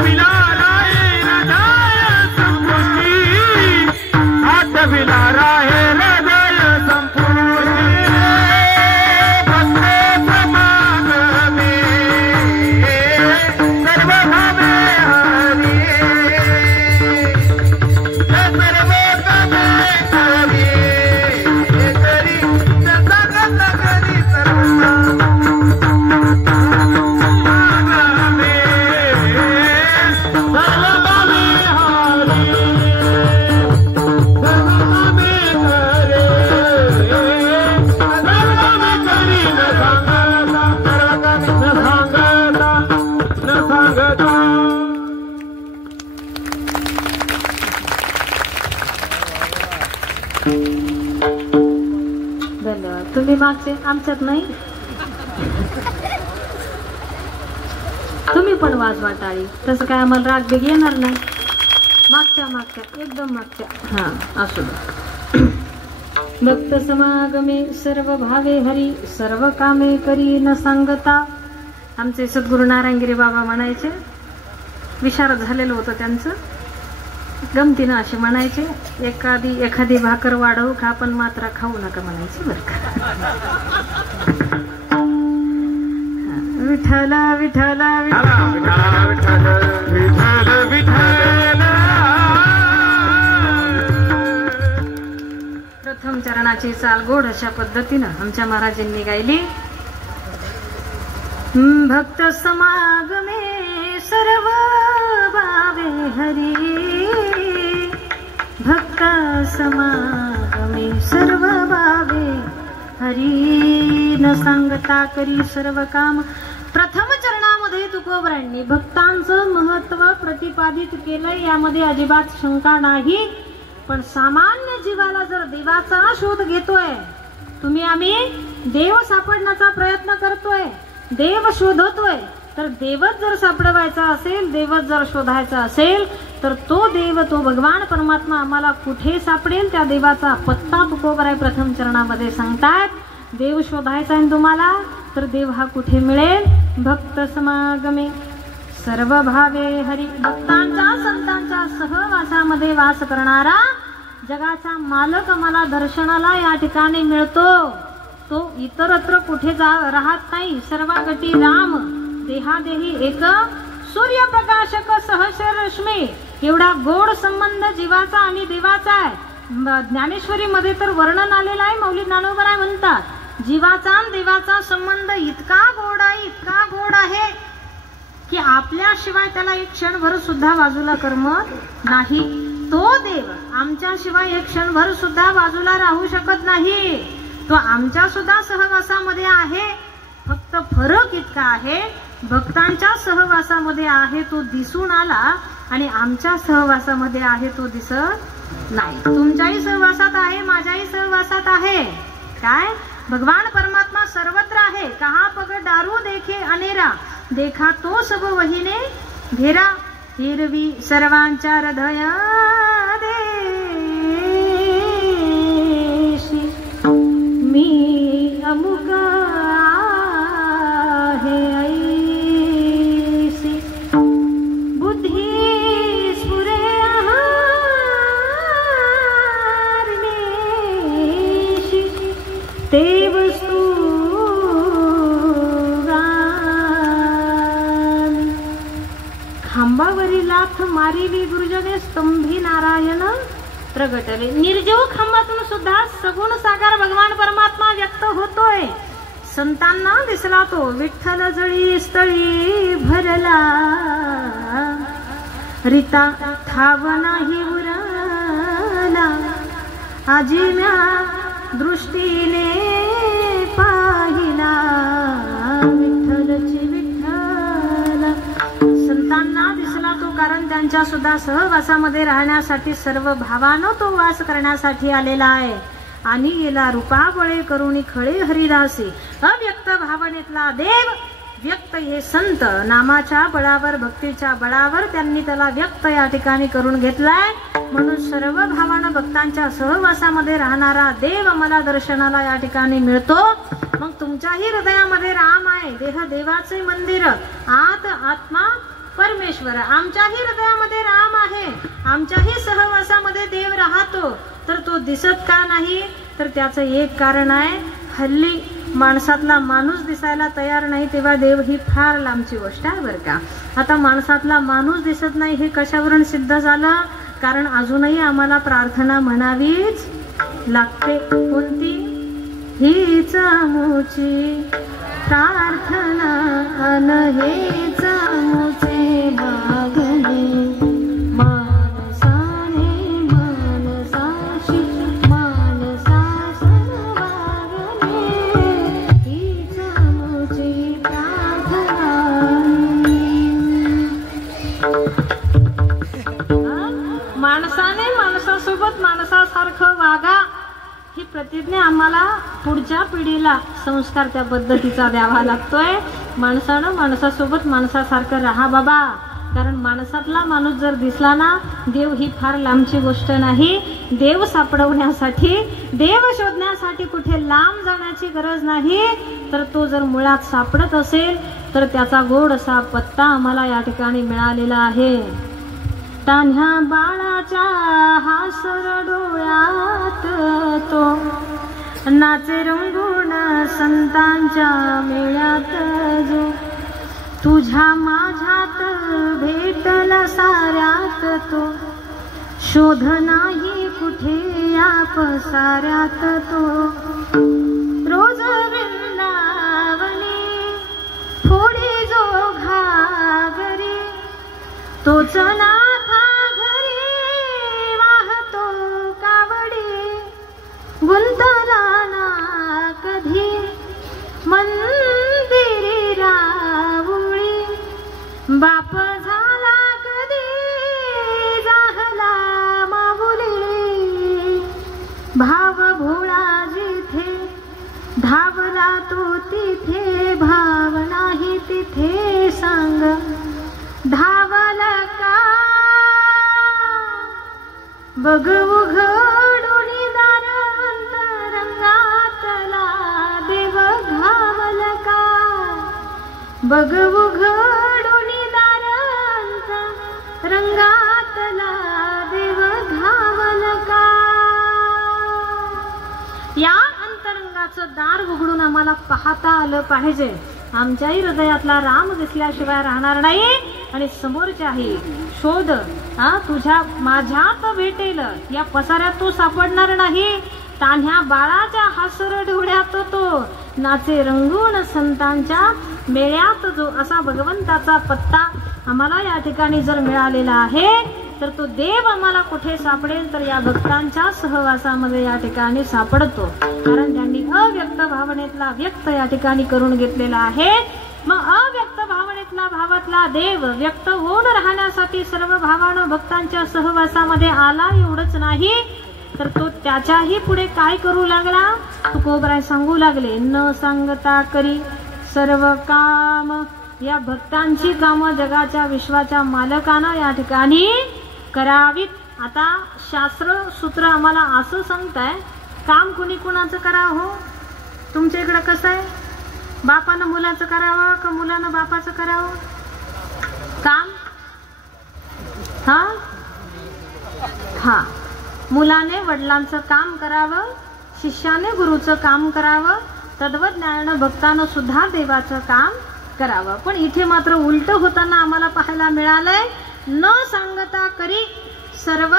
आठविला राहे हृदय संपुष्टी आठविला राहे हृदय संपुष्टी भक्त समागमे सर्व भावे हरी सर्व कामे हरी करी सदागत करी सर्व धन्यवाद. तुम्ही मागचे आमच्यात नाही. तुम्ही पण वाजवा टाळी. तसं काय आम्हाला राग बिग येणार नाही. मागच्या एकदम मागच्या. हा असू दे. भक्त समागमे सर्व भावे हरी सर्व कामे करी न सांगता. आमचे सद्गुरू नारायणगिरी बाबा म्हणायचे, विशारद झालेलं होतं त्यांचं, गमतीनं असे म्हणायचे, एखादी भाकर वाढवू खा पण मात्रा खाऊ नका म्हणायचे बरं का. विठ्ठल विठ्ठल प्रथम चरणाची चाल गोड अशा पद्धतीनं आमच्या महाराजांनी गायली. भक्त समागमे सर्व भावे हरी भक्त समागमे सर्व भावे हरी न सांगता करी सर्व काम. प्रथम चरणामध्ये तुकोबरांनी भक्तांचं महत्व प्रतिपादित केलंय, यामध्ये अजिबात शंका नाही. पण सामान्य जीवाला जर देवाचा शोध घेतोय, तुम्ही आम्ही देव सापडण्याचा प्रयत्न करतोय, देव शोधतोय, तर देवच जर सापडवायचा असेल, देवच जर शोधायचा असेल, तर तो देव, तो भगवान परमात्मा आम्हाला कुठे सापडेल, त्या देवाचा पत्ता तुकोबराय प्रथम चरणामध्ये सांगतात. देव शोधायचा आहे तुम्हाला, तर देव हा कुठे मिळेल? भक्त समागमे सर्व भावे हरी. भक्तांच्या संतांच्या सहवासामध्ये वास करणारा जगाचा मालक आम्हाला दर्शनाला या ठिकाणी मिळतो. तो इतरत्र कुठे राहत नाही. सर्वागती राम देहादेही एक सूर्यप्रकाशक सहस्र रश्मी. एवढा गोड संबंध जीवाचा आणि देवाचा आहे. ज्ञानेश्वरी मध्ये तर वर्णन आलेलं आहे. मौली ज्ञानोबराय म्हणतात, जीवाचा आणि देवाचा संबंध इतका गोड आहे की आपल्याशिवाय त्याला एक क्षणभर सुद्धा बाजूला करमत नाही. तो देव आमच्याशिवाय एक क्षणभर सुद्धा बाजूला राहू शकत नाही. तो आमच्या सुद्धा सहवासामध्ये आहे. फक्त फरक इतका आहे, भक्तांच्या सहवासामध्ये आहे तो दिसून आला आणि आमच्या सहवासामध्ये आहे तो दिसत नाही. तुमच्याही सहवासात आहे, माझ्याही सहवासात आहे. काय? भगवान परमात्मा सर्वत्र आहे. कहा पग दारू देखे अनेरा, देखा तो सब वहीने घेरा. हिरवी सर्वांच्या हृदय देशी मी अमुक आहे ऐसी. बुद्धी स्फुरे आहारनेशी, ते वस्तू खांबावरी लाथ मारिली गुरुजने स्तंभी नारायण प्रगटले. निर्जीव खांबातून सुद्धा सगुण साकार भगवान परमात्मा व्यक्त होतोय. संतांना दिसला तो विठ्ठल जळी स्थळी भरला, रीता ठाव नाही उरला. आजिम्या दृष्टीने पाहिला विठ्ठलची विठ्ठल. संतांना दिसला तो कारण त्यांच्या सुद्धा सहवासामध्ये राहण्यासाठी, सर्व भावानं तो वास करण्यासाठी आलेला आहे. आणि गेला रूपाबळे करुणी खळे हरिदासी. अव्यक्त भावनेतला देव व्यक्त हे संत नामाच्या बळावर, भक्तीच्या बळावर त्यांनी त्याला व्यक्त या ठिकाणी करून घेतलाय. म्हणून सर्व भावानं भक्तांच्या सहवासामध्ये राहणारा देव मला दर्शनाला या ठिकाणी मिळतो. मग तुमच्याही हृदयामध्ये राम आहे. देह देवाचे मंदिर, आत आत्मा परमेश्वर, आमच्याही हृदयामध्ये राम आहे, आमच्याही सहवासामध्ये देव राहतो, तर तो दिसत का नाही? तर त्याचं एक कारण आहे, हल्ली माणसातला माणूस दिसायला तयार नाही, तेव्हा देव ही फार लांबची गोष्ट आहे बरं का. आता माणसातला माणूस दिसत नाही हे कशावरून सिद्ध झालं? कारण अजूनही आम्हाला प्रार्थना म्हणावीच लागते. कोणती? हीच आमुची प्रार्थना अन हेच आमुचे मागणे, मानसाने मानसाशी मानसास वागणे, हीच आमुची प्रार्थना. माणसाने माणसासोबत माणसासारखं वागा ही प्रतिज्ञा आम्हाला पुढच्या पिढीला संस्कार त्या पद्धतीचा द्यावा लागतोय. माणसानं माणसासोबत माणसासारखं राहा बाबा, कारण माणसातला माणूस जर दिसला ना, देव ही फार लांबची गोष्ट नाही. देव सापडवण्यासाठी, देव शोधण्यासाठी कुठे लांब जाण्याची गरज नाही, तर तो जर मुळात सापडत असेल तर त्याचा गोड असा पत्ता आम्हाला या ठिकाणी मिळालेला आहे. तान्ह्या बाळाच्या हासर डोळ्यात तो नाचे रंगून संतांच्या मेळ्यात, जो तुझ्या माझ्यात भेटला साऱ्यात, तो शोध नाही कुठे या पसाऱ्यात, तो रोज वृंदावनी थोडी जो घागरी, तोच नाथा घरी वाहतो कावडी, गुंतला ना कधी मंदिरी रावळी, बाप झाला कधी जाहला माऊली, भाव भोळा जिथे धावला तो तिथे, भाव नाही तिथे सांग धावला का, बघ उघडून दार अंतरंगातला देव घावल का, बघ उघडून दार अंतरंगातला देव घावल का. या अंतरंगाचं दार उघडून आम्हाला पाहता आलं पाहिजे. आमच्याही हृदयातला राम दिसल्याशिवाय राहणार नाही आणि समोरच्याही शोध तुझ्या माझ्यात भेटेल या पसाऱ्यात तू सापडणार नाही. तान्ह्या बाळाच्या हासर डोळ्यात तो नाचे रंगून संतांच्या मेळ्यात, जो असा भगवंताचा पत्ता आम्हाला या ठिकाणी जर मिळालेला आहे, तर तो देव आम्हाला कुठे सापडेल? तर या भक्तांच्या सहवासामध्ये या ठिकाणी सापडतो. कारण त्यांनी अव्यक्त भावनेतला व्यक्त या ठिकाणी करून घेतलेला आहे. मग अव्यक्त भावनेतला भावातला देव व्यक्त होऊन राहण्यासाठी सर्व भावानं भक्तांच्या सहवासामध्ये आला एवढंच नाही, तर तो त्याच्याही पुढे काय करू लागला? तुकोबराय सांगू लागले, न सांगता करी सर्व काम. या भक्तांची कामं जगाच्या विश्वाच्या मालकानं या ठिकाणी करावीत. आता शास्त्र सूत्र आम्हाला असं सांगताय, काम कुणी कुणाचं करावं? हो, तुमच्या इकडं कसं आहे? बापानं मुलाचं करावं का मुलानं बापाचं करावं काम? हा, मुलाने वडिलांचं काम करावं, शिष्याने गुरुचं काम करावं, तद्वज्ञानानं भक्तानं सुद्धा देवाचं काम करावं. पण इथे मात्र उलट होताना आम्हाला पाहायला मिळालंय, न सांगता करी सर्व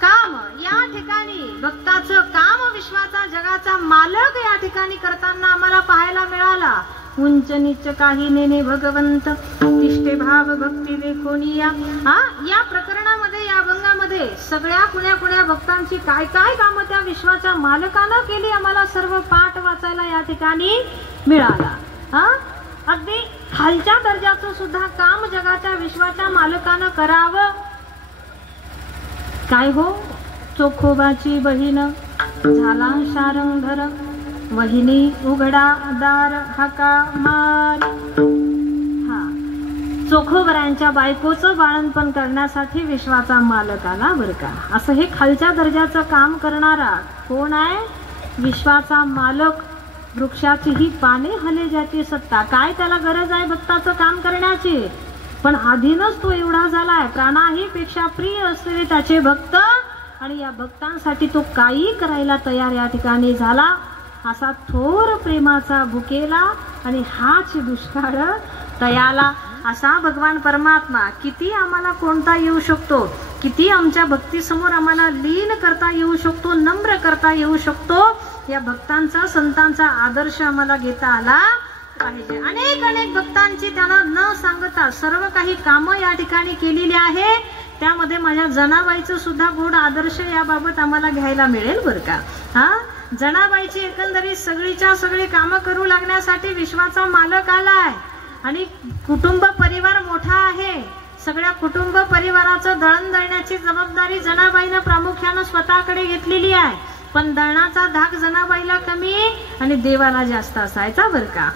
काम. या ठिकाणी भक्ताचं काम विश्वाचा जगाचा मालक या ठिकाणी करताना आम्हाला पाहायला मिळाला. उंच नीच काही नेने भगवंत तिष्ठे भाव भक्ती देखोनिया. या प्रकरणामध्ये, या अभंगामध्ये सगळ्या कुण्या भक्तांची काय काय कामं त्या विश्वाच्या मालकानं केली आम्हाला सर्व पाठ वाचायला या ठिकाणी मिळाला. अगदी खालच्या दर्जाचं सुद्धा काम जगाच्या विश्वाच्या मालकानं करावं. काय हो, चोखोबाची बहीण झाला शारंगधर, वहिनी उघडा दार हाका मार. चोखोबरायांच्या बायकोचं बाळणपण करण्यासाठी विश्वाचा मालक आला बरं का. असं हे खालच्या दर्जाचं काम करणारा कोण आहे? विश्वाचा मालक. वृक्षाची ही पाने हले ज्याची सत्ता. काय त्याला गरज आहे भक्ताचं काम करण्याची? पण आधीनच तो एवढा झालाय, प्राणाही पेक्षा प्रिय असलेले त्याचे भक्त, आणि या भक्तांसाठी तो काही करायला तयार या ठिकाणी झाला. असा थोर प्रेमाचा भुकेला आणि हाच दुष्काळ तयाला. असा भगवान परमात्मा किती आम्हाला कोणता येऊ शकतो, किती आमच्या भक्तीसमोर आम्हाला लीन करता येऊ शकतो, नम्र करता येऊ शकतो. या भक्तांचा संतांचा आदर्श आम्हाला घेता आला पाहिजे. अनेक भक्तांची त्यांना न सांगता सर्व काही कामं या ठिकाणी केलेली आहे. त्यामध्ये माझ्या जनाबाईचं सुद्धा गोड आदर्श याबाबत आम्हाला घ्यायला मिळेल बरं का. हा, जनाबाईची एकंदरीत सगळीच्या सगळी कामं करू लागण्यासाठी विश्वाचा मालक आलाय आणि कुटुंब परिवार मोठा आहे. सगळ्या कुटुंब परिवाराचं दळण दळण्याची जबाबदारी जनाबाईनं प्रामुख्यानं स्वतःकडे घेतलेली आहे. पण दळणाचा धाक जनाबाईला कमी आणि देवाला जास्त असायचा बरं का.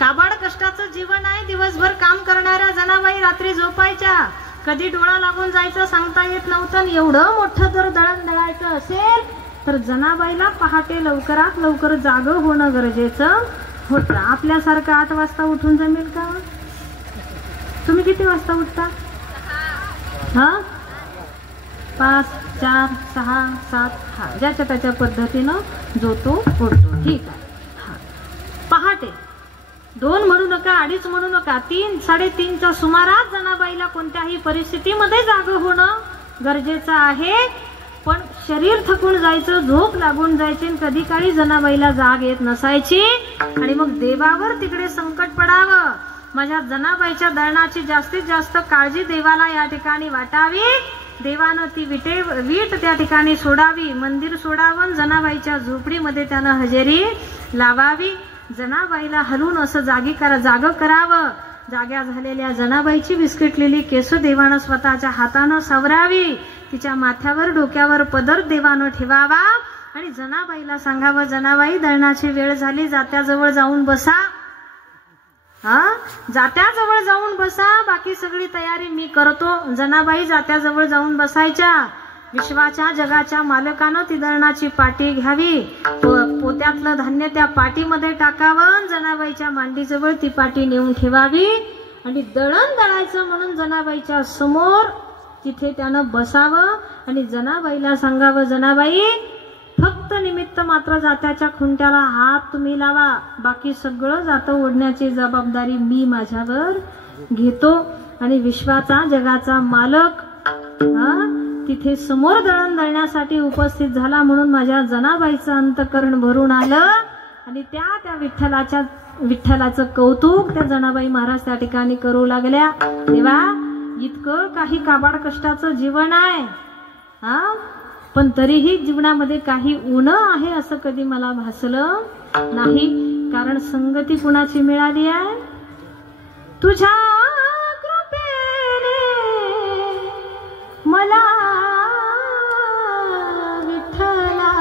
काबाड कष्टाचं जीवन आहे. दिवसभर काम करणाऱ्या जनाबाई रात्री झोपायच्या. कधी डोळा लागून जायचं सांगता येत नव्हतं. एवढं मोठं जर दळण दळायचं असेल तर जनाबाईला पहाटे लवकरात लवकर जागं होणं गरजेचं होतं. आपल्यासारखं 8 वाजता उठून जमेल का? तुम्ही किती वाजता उठता? हा, 5, 4, 6, 7. हा, ज्याच्या त्याच्या पद्धतीनं जो तो उठतो. ठीक आहे. हा, पहाटे 2 म्हणू नका, 2:30 म्हणू नका, 3, 3:30च्या सुमारास जनाबाईला कोणत्याही परिस्थितीमध्ये जागं होणं गरजेचं आहे. पण शरीर थकून जायचं, झोप लागून जायची, कधी काळी जनाबाईला जाग येत नसायची. आणि मग देवावर तिकडे संकट पडावं. माझ्या जनाबाईच्या दळणाची जास्तीत जास्त काळजी देवाला या ठिकाणी वाटावी. देवानं ती वीट त्या ठिकाणी सोडावी, मंदिर सोडावं, जनाबाईच्या झोपडीमध्ये त्यानं हजेरी लावावी. जनाबाईला हलून असं जागं करावं. जाग्या झालेल्या जनाबाईची विस्कटलेली केस देवानं स्वतःच्या हातानं सावरावी. तिच्या माथ्यावर डोक्यावर पदर देवानं ठेवावा आणि जनाबाईला सांगावं, जनाबाई दळणाची वेळ झाली, जात्याजवळ जाऊन बसा. हा, जात्याजवळ जाऊन बसा, बाकी सगळी तयारी मी करतो. जनाबाई जात्याजवळ जाऊन बसायच्या. विश्वाच्या जगाच्या मालकानं ती दळणाची पाटी घ्यावी, पोत्यातलं धान्य त्या पाटीमध्ये टाकावं, जनाबाईच्या मांडीजवळ ती पाटी नेऊन ठेवावी आणि दळण दळायचं म्हणून जनाबाईच्या समोर तिथे त्यानं बसावं आणि जनाबाईला सांगावं, जनाबाई फक्त निमित्त मात्र जात्याच्या खुंट्याला हात तुम्ही लावा, बाकी सगळं जातं ओढण्याची जबाबदारी मी माझ्यावर घेतो. आणि विश्वाचा जगाचा मालक तिथे समोर दळण दळण्यासाठी उपस्थित झाला म्हणून माझ्या जनाबाईचं अंतकरण भरून आलं आणि त्या विठ्ठलाचं कौतुक त्या जनाबाई महाराज त्या ठिकाणी करू लागल्या. देवा, इतकं काही काबाड कष्टाचं जीवन आहे, हा, पण तरीही जीवनामध्ये काही उणं आहे असं कधी मला भासलं नाही. कारण संगती कुणाची मिळाली आहे? तुझ्या कृपेने मला विठ्ठला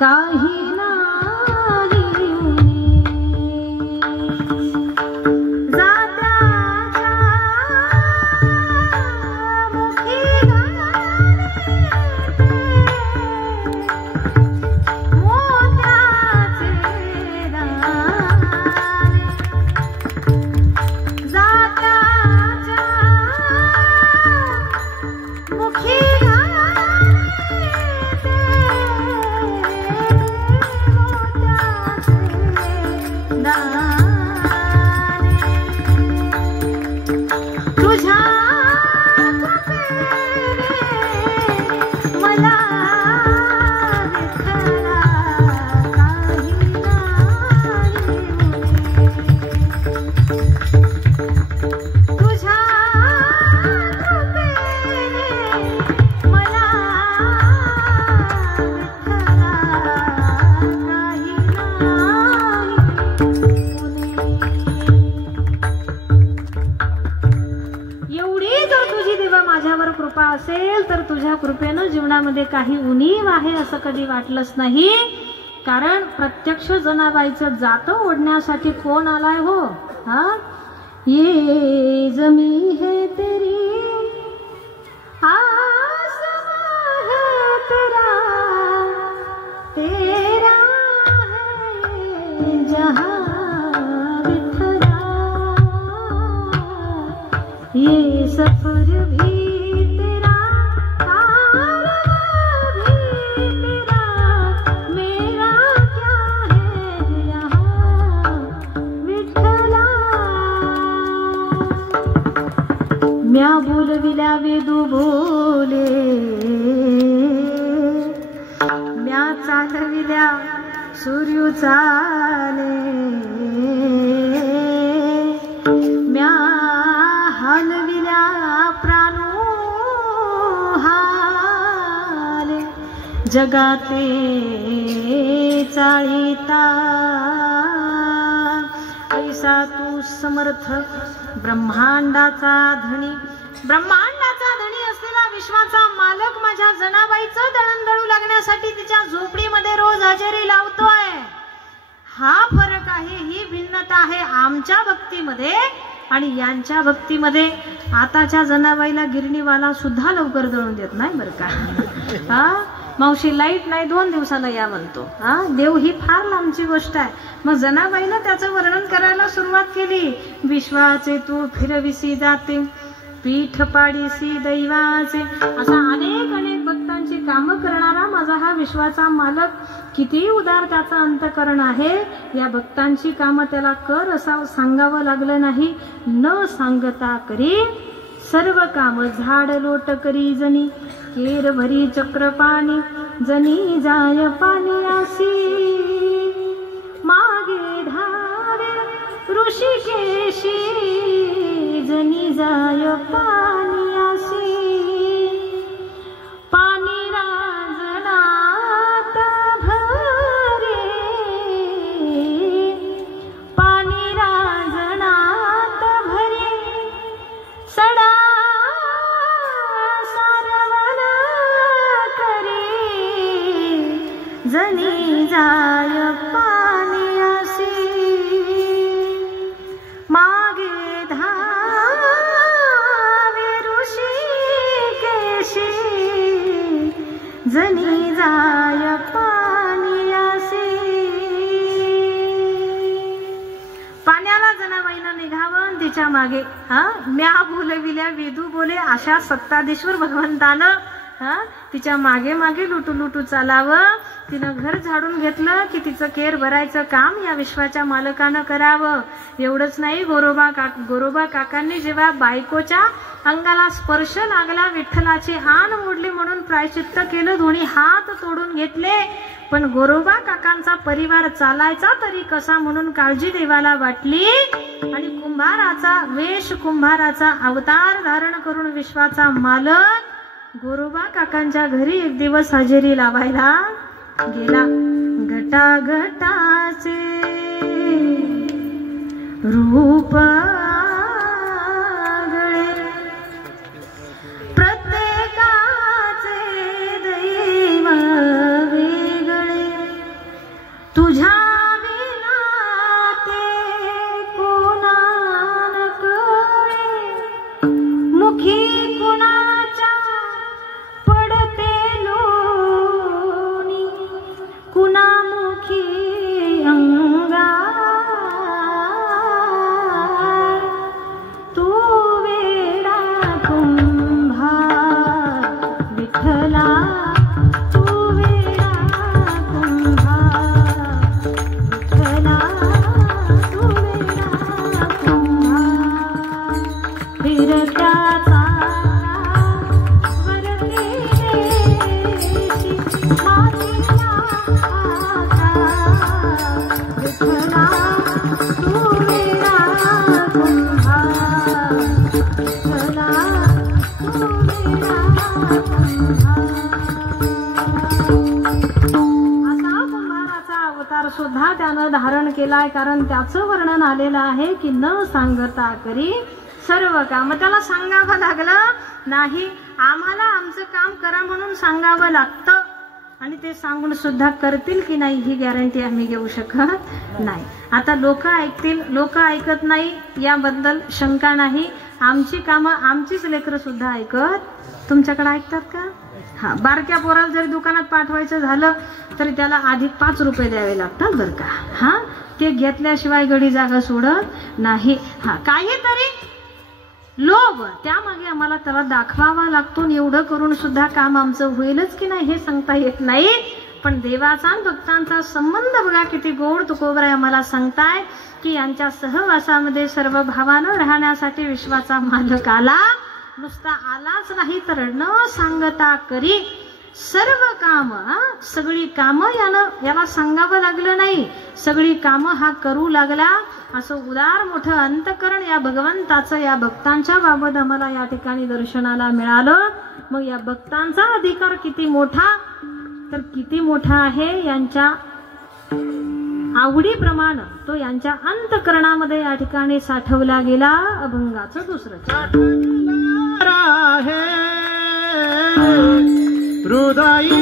काही असेल तर तुझ्या कृपेनं जीवनामध्ये काही उणीव आहे असं कधी वाटलंच नाही. कारण प्रत्यक्ष जनाबाईचं जातं ओढण्यासाठी कोण आलाय हो? हा, ये जमी है तेरी आसमां है तेरा, तेरा है जहां विठ्ठला. ये सफर भी तेरा, कारवां भी तेरा, मेरा क्या है यहाँ विठ्ठला। म्या बोलविल्या वेदू बोले, म्या चालविल्या सूर्य चाले, म्या हलविल्या प्राणो हाले, जगाते चाळीता ऐसा तू समर्थ ब्रह्मांडाचा धणी, ब्रह्मांडाचा धणी असलेला विश्वाचा मालक माझ्या जनाबाईचं दळणदळू लागण्यासाठी तिच्या झोपडीमध्ये रोज हजेरी लावतोय। हा फरक आहे, ही भिन्नता आहे आमच्या भक्तीमध्ये आणि यांच्या भक्तीमध्ये। आताच्या जनाबाईला गिरणीवाला सुद्धा लवकर दळून देत नाही बरं का। हा मावशी लाईट नाही 2 दिवसाला या म्हणतो। हा देव ही फार लांबची गोष्ट आहे। मग जनाबाईनं त्याचं वर्णन करायला सुरुवात केली। विश्वाचे तू फिरविसी जाते, पीठ पाडीसी दैवाचे, असा अनेक भक्तांची कामं करणारा माझा हा विश्वाचा मालक, किती उदार त्याचं अंतकरण आहे। या भक्तांची कामं त्याला कर असं सांगावं लागलं नाही, न सांगता करी सर्व काम। झाड लोट करी जनी, केर भरी चक्र पाणी, जनी जाय पाण्यासी, मागे धावे ऋषिकेशी, जनी जाय पाण्यासी। पाणी रांजणात भरे, पाणी रांजणात भरे, सडा सारवण करे, जनी जाय पाण्यासी, मागे धावे ऋषिकेशी, जनी जाय पाण्यासी। पाण्याला जनाबाईनं निघावं तिच्या मागे। म्या बोलविल्या वेदू बोले, अशा सत्ताधीश्वर भगवंतानं तिच्या मागे मागे लुटू लुटू चालावं। तिनं घर झाडून घेतलं की तिचं केर भरायचं काम या विश्वाच्या मालकानं करावं। एवढंच नाही, गोरोबा काकांनी जेव्हा बायकोच्या अंगाला स्पर्श लागला, विठ्ठलाची आण मोडली म्हणून प्रायश्चित्त केलं, दोन्ही हात तोडून घेतले। पण गोरोबा काकांचा परिवार चालायचा तरी कसा म्हणून काळजी देवाला वाटली आणि कुंभाराचा वेश, कुंभाराचा अवतार धारण करून विश्वाचा मालक गोरोबा काकांच्या घरी एक दिवस हजेरी लावायला गेला। घटाघटाचे रूप गळे, प्रत्येकाचे दैव वेगळे, तुझ्या विना ते कोणा न कळे, मुखी कुणाच्या पडते लोणी, कुणामुखी अंगार, तू वेडा कुंभार विठ्ठला, तू वेडा कुंभार विठ्ठला, तू वेडा कुंभार। फिरत्या सुद्धा त्यानं धारण केलाय, कारण त्याचं वर्णन आलेलं आहे की न सांगता करी सर्व काम। त्याला सांगावं लागलं नाही, आम्हाला आमचं काम करा म्हणून सांगावं लागतं आणि ते सांगून सुद्धा करतील की नाही ही गॅरंटी आम्ही घेऊ शकत नाही। आता लोक ऐकतील, लोक ऐकत नाही याबद्दल शंका नाही। आमची कामं आमचीच लेकरं सुद्धा ऐकत तुमच्याकडे ऐकतात का? हा, बारक्या पोराला जरी दुकानात पाठवायचं झालं तरी त्याला आधी 5 रुपये द्यावे लागतात बरं का। हा, ते घेतल्याशिवाय गडी जागा सोडत नाही। हा, काहीतरी लोभ, त्यामागे आम्हाला त्याला दाखवावा लागतो. एवढं करून सुद्धा काम आमचं होईलच की नाही हे सांगता येत नाही. पण देवाचा आणि भक्तांचा संबंध बघा किती गोड. तुकोबराय आम्हाला सांगताय की यांच्या सहवासामध्ये सर्व भावानं राहण्यासाठी विश्वाचा मालक आला. नुसता आलाच नाही तर न सांगता करी सर्व काम, सगळी कामं याला सांगावं लागलं नाही, सगळी कामं हा करू लागला. असं उदार मोठं अंतकरण या भगवंताचं या भक्तांच्या बाबत आम्हाला या ठिकाणी दर्शनाला मिळालं. मग या भक्तांचा अधिकार किती मोठा, तर किती मोठा आहे यांच्या आवडीप्रमाणे तो यांच्या अंतकरणामध्ये या ठिकाणी साठवला गेला. अभंगाचं दुसरं हृदयी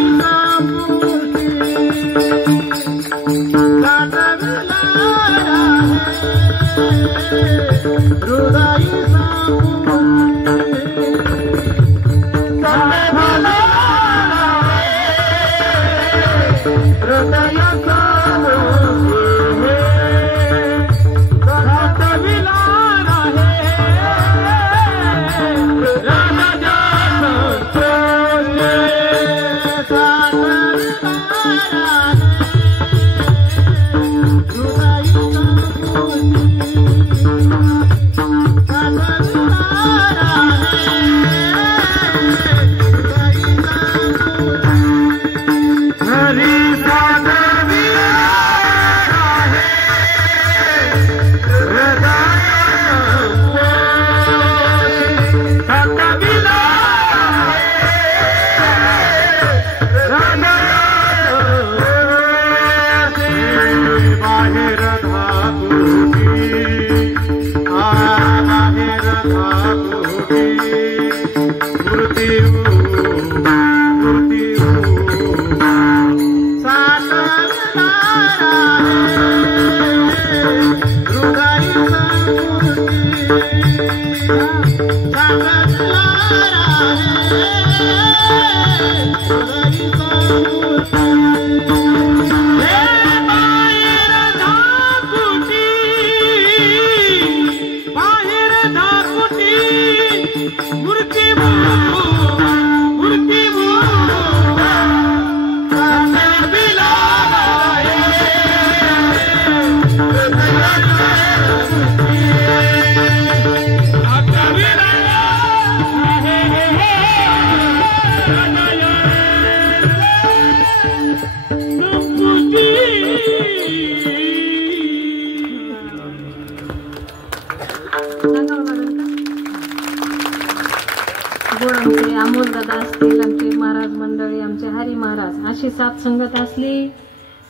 अमोलदादा असतील, आमचे महाराज मंडळी, आमचे हरी महाराज, अशी सात संगत असली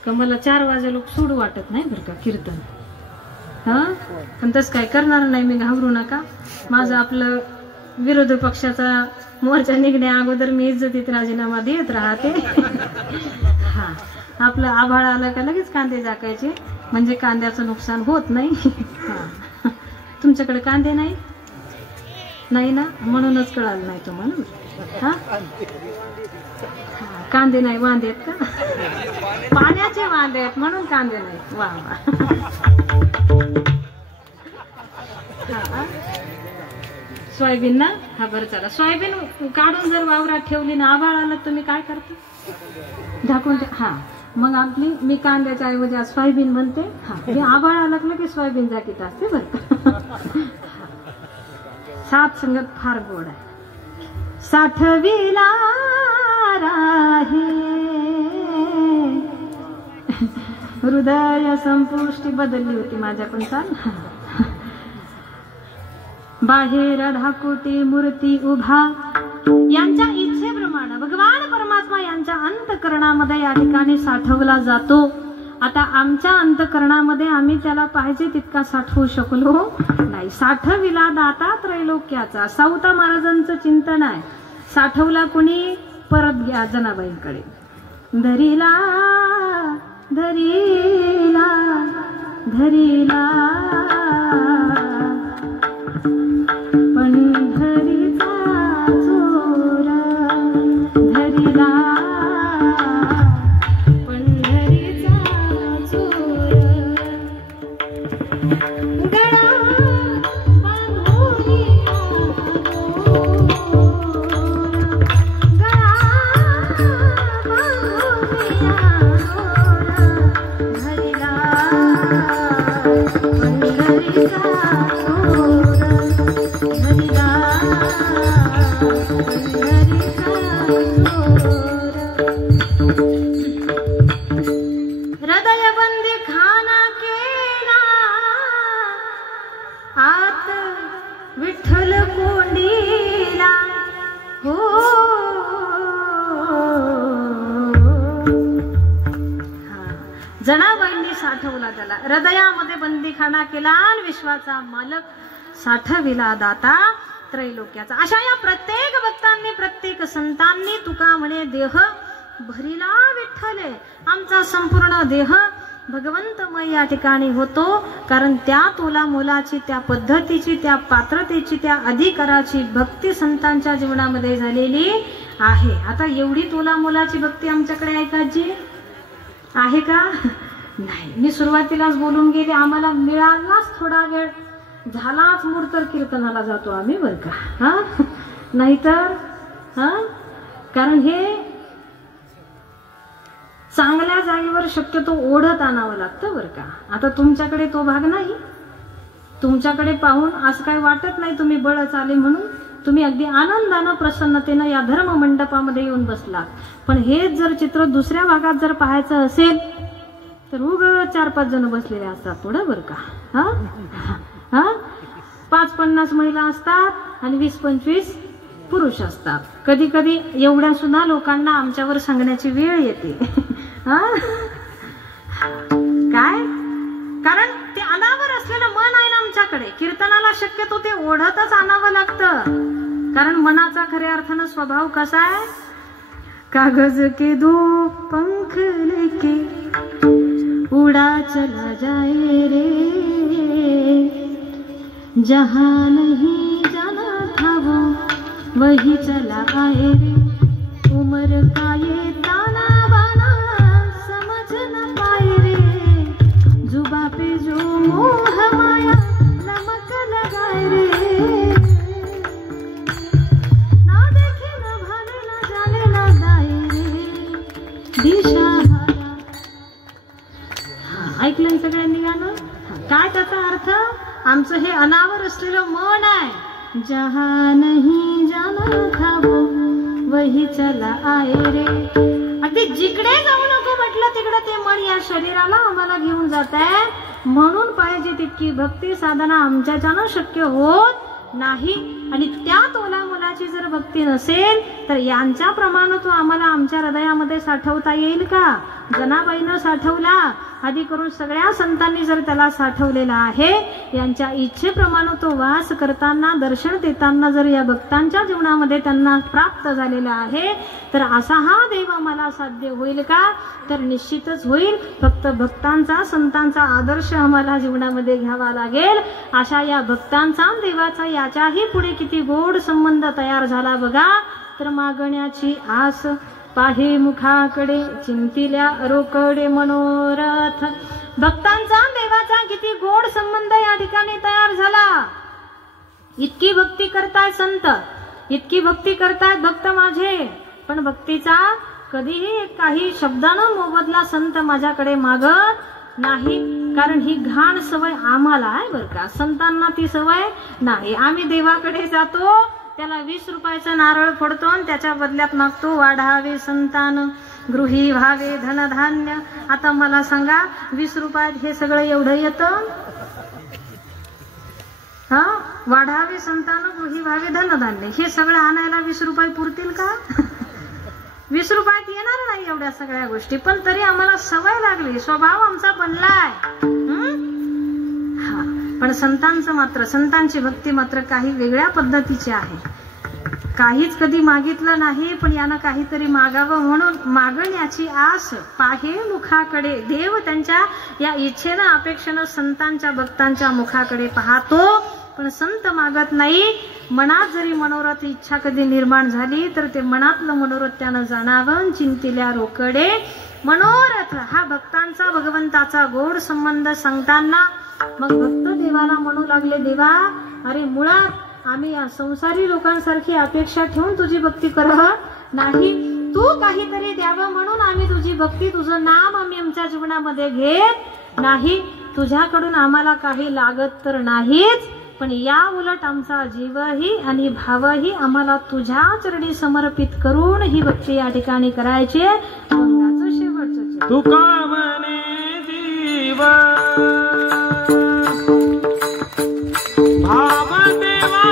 का मला 4 वाजे लोक सोडू वाटत नाही बरं का कीर्तन. हा पण तसं काय करणार नाही मी, घाबरू नका. माझं आपलं विरोधी पक्षाचा मोर्चा निघण्या अगोदर मी इज्जतीत राजीनामा देत राहते. हा आपलं आभाळ आलं का लगेच कांदे झाकायचे, म्हणजे कांद्याचं नुकसान होत नाही. हा तुमच्याकडे कांदे नाही नाही ना, म्हणूनच कळालं नाही तुम्हाला. हा कांदे नाही, वांदे आहेत का? पाण्याचे वांदे आहेत म्हणून कांदे नाही. वा सोयाबीन ना, हा बरं चला. सोयाबीन काढून जर वावरात ठेवली ना, आभाळ आलं तुम्ही काय करते? झाकून हा मग आपली मी कांद्याच्या ऐवजी आज सोयाबीन म्हणते. हा हे आभाळ आलं की सोयाबीन झाकीत असते बरं. सात संगत फार गोड आहे. साठविला राहे हृदय संपुष्टी बदलली होती माझ्याकडून चाल. बाहेर धाकुटी मूर्ती उभा, यांच्या इच्छेप्रमाणे भगवान परमात्मा यांच्या अंतकरणामध्ये या ठिकाणी साठवला जातो. आता आमच्या अंतकरणामध्ये आम्ही त्याला पाहिजे तितका साठवू शकलो नाही. साठविला दाता त्रैलोक्याचा, सावता महाराजांचं चिंतन आहे. साठवला कोणी? परत घ्या जनाबाईंकडे. धरीला धरीला धरीला पंढरीचा चोर, धरीला पंढरीचा चोर. गळा बांधून कोंडीला हो जनाबाईंनी साठवला त्याला, हृदयामध्ये बंदीखाना केला आणि विश्वाचा मालक साठविला दाता त्रैलोक्याचा. अशा या प्रत्येक भक्तांनी प्रत्येक संतांनी तुका म्हणे देह भरिला विठ्ठले. आमचा संपूर्ण देह भगवंतमय या ठिकाणी होतो, कारण त्या तोला मोलाची, त्या पद्धतीची, त्या पात्रतेची, त्या अधिकाराची भक्ती संतांच्या जीवनामध्ये झालेली आहे. आता एवढी तोला मोलाची भक्ती आमच्याकडे आहे का जी आहे का? नाही. मी सुरुवातीलाच बोलून गेले, आम्हाला मिळालाच थोडा वेळ झालाच मूर तर कीर्तनाला जातो आम्ही बरं का. हा नाहीतर कारण हे चांगल्या जागेवर शक्यतो ओढत आणावं लागतं बरं का. आता तुमच्याकडे तो भाग नाही, तुमच्याकडे पाहून असं काही वाटत नाही तुम्ही बळच आले म्हणून. तुम्ही अगदी आनंदानं प्रसन्नतेनं या धर्म मंडपामध्ये येऊन बसलात. पण हेच जर चित्र दुसऱ्या भागात जर पाहायचं असेल तर उग 4-5 जण बसलेले असतात पुढं बरं का. 5-50 महिला असतात आणि 20-25 पुरुष असतात. कधी कधी एवढ्या सुद्धा लोकांना आमच्यावर सांगण्याची वेळ येते. काय? कारण ते अनावर असलेलं मन आहे ना आमच्याकडे. कीर्तनाला शक्यतो ते ओढतच आणावं लागतं, कारण मनाचा खऱ्या अर्थानं स्वभाव कसा आहे. कागज के दो पंख लेके उड़ा चला जाए रे, जहां नहीं जाना था वो वही चला आए रे. उम्र का ये ताना बाना समझ न पाए रे, जुबा पे जो मोह माया नमक लगाए रे. ना देखे न भाले न जाने न दाए रे, दिशाहारा. ऐकलं सगळ्यांनी गाणं? काय त्याचा अर्थ? आमचं हे अनावर असलेलं मन आहे, जहां नहीं जाना था वो वही चला आए रे. अगदी जिकडे जाऊ नको म्हटलं तिकडे ते मन या शरीराला आम्हाला घेऊन जात आहे. म्हणून पाहिजे तितकी भक्ती साधना आमच्याच्यानं शक्य होत नाही. आणि त्या तोला मुलाची जर भक्ती नसेल तर यांच्याप्रमाणे तो आम्हाला आमच्या हृदयामध्ये साठवता येईल का? जनाबाईनं साठवला, आधी करून सगळ्या संतांनी जर त्याला साठवलेला आहे. यांच्या इच्छेप्रमाणे तो वास करताना, दर्शन देताना जर या भक्तांच्या जीवनामध्ये त्यांना प्राप्त झालेला आहे तर असा हा देव मला साध्य होईल का? तर निश्चितच होईल. फक्त भक्तांचा, संतांचा आदर्श आम्हाला जीवनामध्ये घ्यावा लागेल. अशा या भक्तांचा देवाचा याच्याही पुढे किती गोड संबंध तयार झाला बघा. तर मागण्याची आस पाहे मुखाकडे, चिंतिल्या रोकडे मनोरथ. भक्तांचा देवाचा किती गोड संबंध या ठिकाणी तयार झाला. इतकी भक्ती करताय संत, इतकी भक्ती करतायत भक्त माझे, पण भक्तीचा कधीही काही शब्दानं मोबदला संत माझ्याकडे मागत नाही. कारण ही घाण सवय आम्हाला आहे बरं का, संतांना ती सवय नाही. आम्ही देवाकडे जातो, त्याला 20 रुपयाचं नारळ फोडतो आणि त्याच्या बदल्यात मागतो वाढावे संतान, गृही व्हावे धनधान्य. आता मला सांगा, 20 रुपयात हे सगळं एवढं येतं? वाढावे संतान, गृही व्हावे धनधान्य, हे सगळं आणायला 20 रुपये पुरतील का? 20 रुपयात येणार नाही एवढ्या सगळ्या गोष्टी. पण तरी आम्हाला सवय लागली, स्वभाव आमचा बनलाय. पण संतांचं मात्र, संतांची भक्ती मात्र काही वेगळ्या पद्धतीची आहे. काहीच कधी मागितलं नाही, पण यानं काहीतरी मागावं म्हणून मागण्याची आस पाहे मुखाकडे. देव त्यांच्या या इच्छेनं, अपेक्षेनं संतांच्या, भक्तांच्या मुखाकडे पाहतो, पण संत मागत नाही. मनात जरी मनोरथ इच्छा कधी निर्माण झाली तर ते मनातलं मनोरथ त्यानं जाणावं. चिंतिल्या रोकडे मनोरथ हा भक्तांचा, भगवंताचा गोड संबंध सांगताना मग भक्त देवाला म्हणू लागले, देवा अरे मुळात आम्ही या संसारी लोकांसारखी अपेक्षा ठेवून तुझी भक्ती करत नाही. तू काहीतरी द्यावं म्हणून आम्ही तुझी भक्ती, तुझं नाम आम्ही आमच्या जीवनामध्ये घेत नाही. तुझ्याकडून आम्हाला काही लागत तर नाहीच, पण या उलट आमचा जीवही आणि भावही आम्हाला तुझ्या चरणी समर्पित करून ही भक्ती या ठिकाणी करायची. मंगाचं शेवटचं तुका म्हणे जीव भाव देवा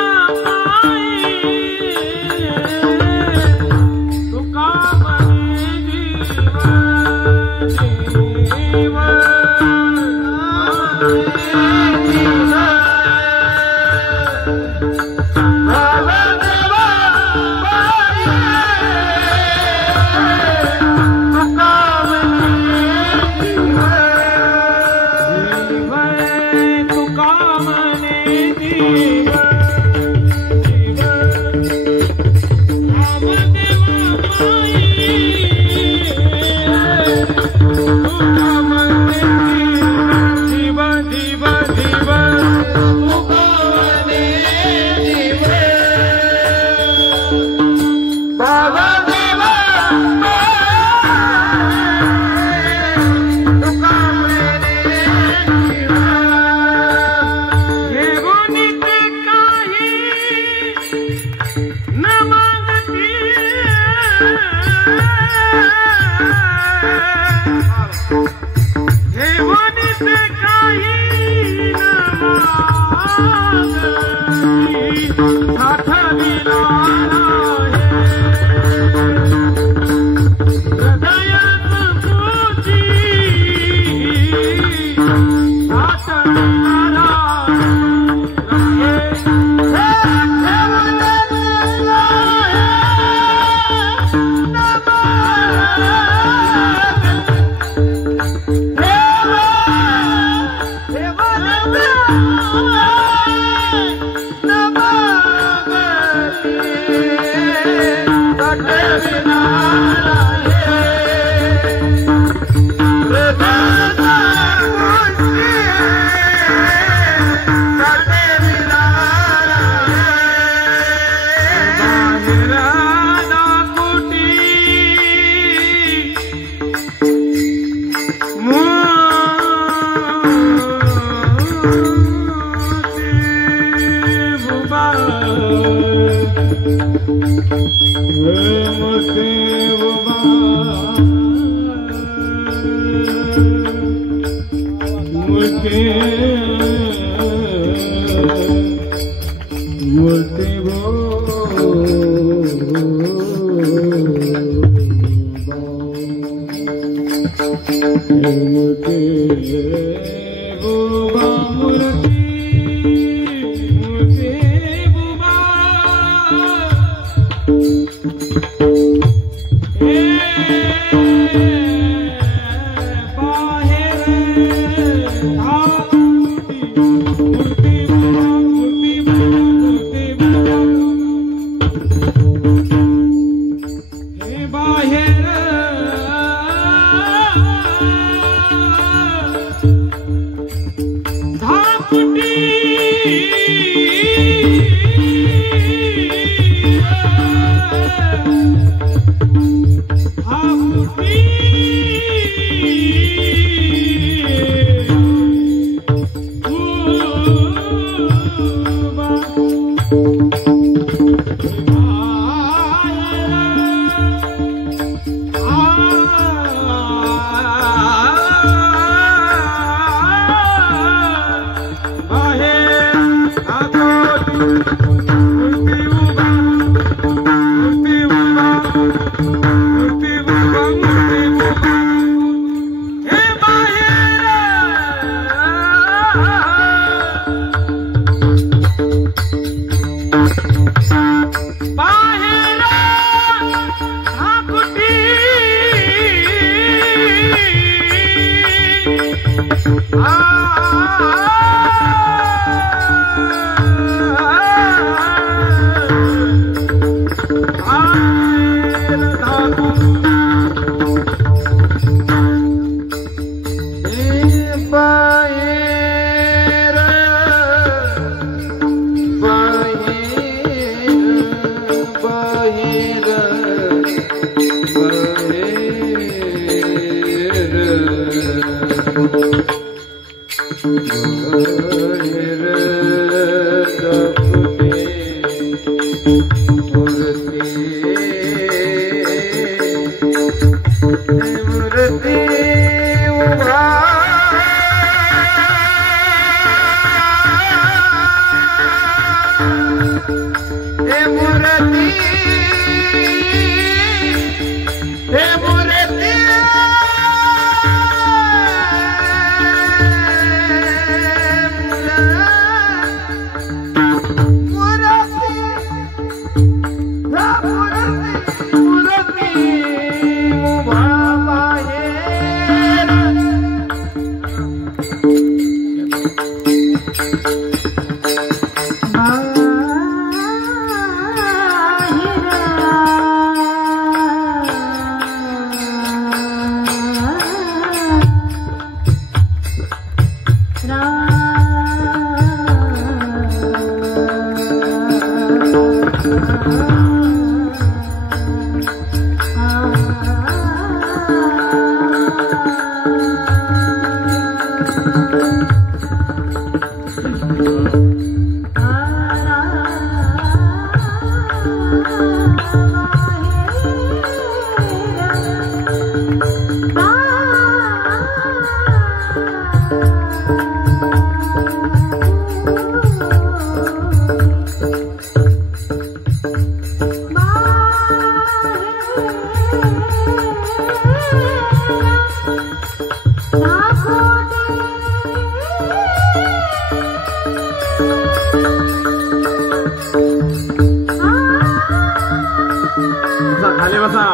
खाली बसा.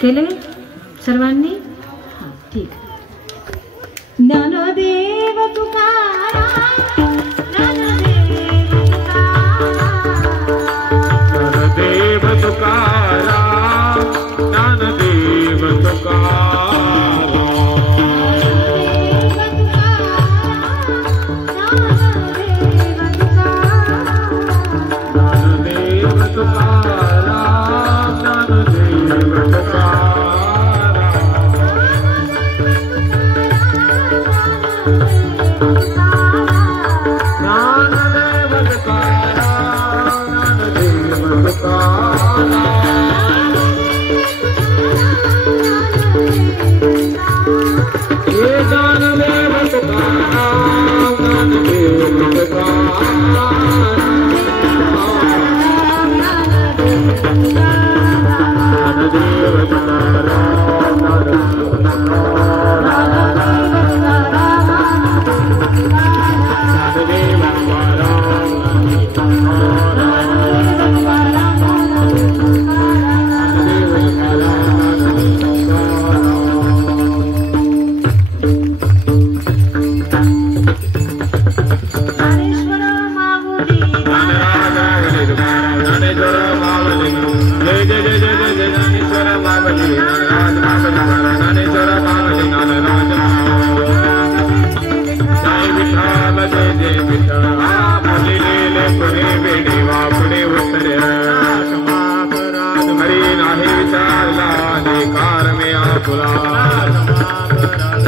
केले सर्वांनी ठीक. ज्ञानदेव तुकाराम ज्ञानदेव तुकाराम ज्ञानदेव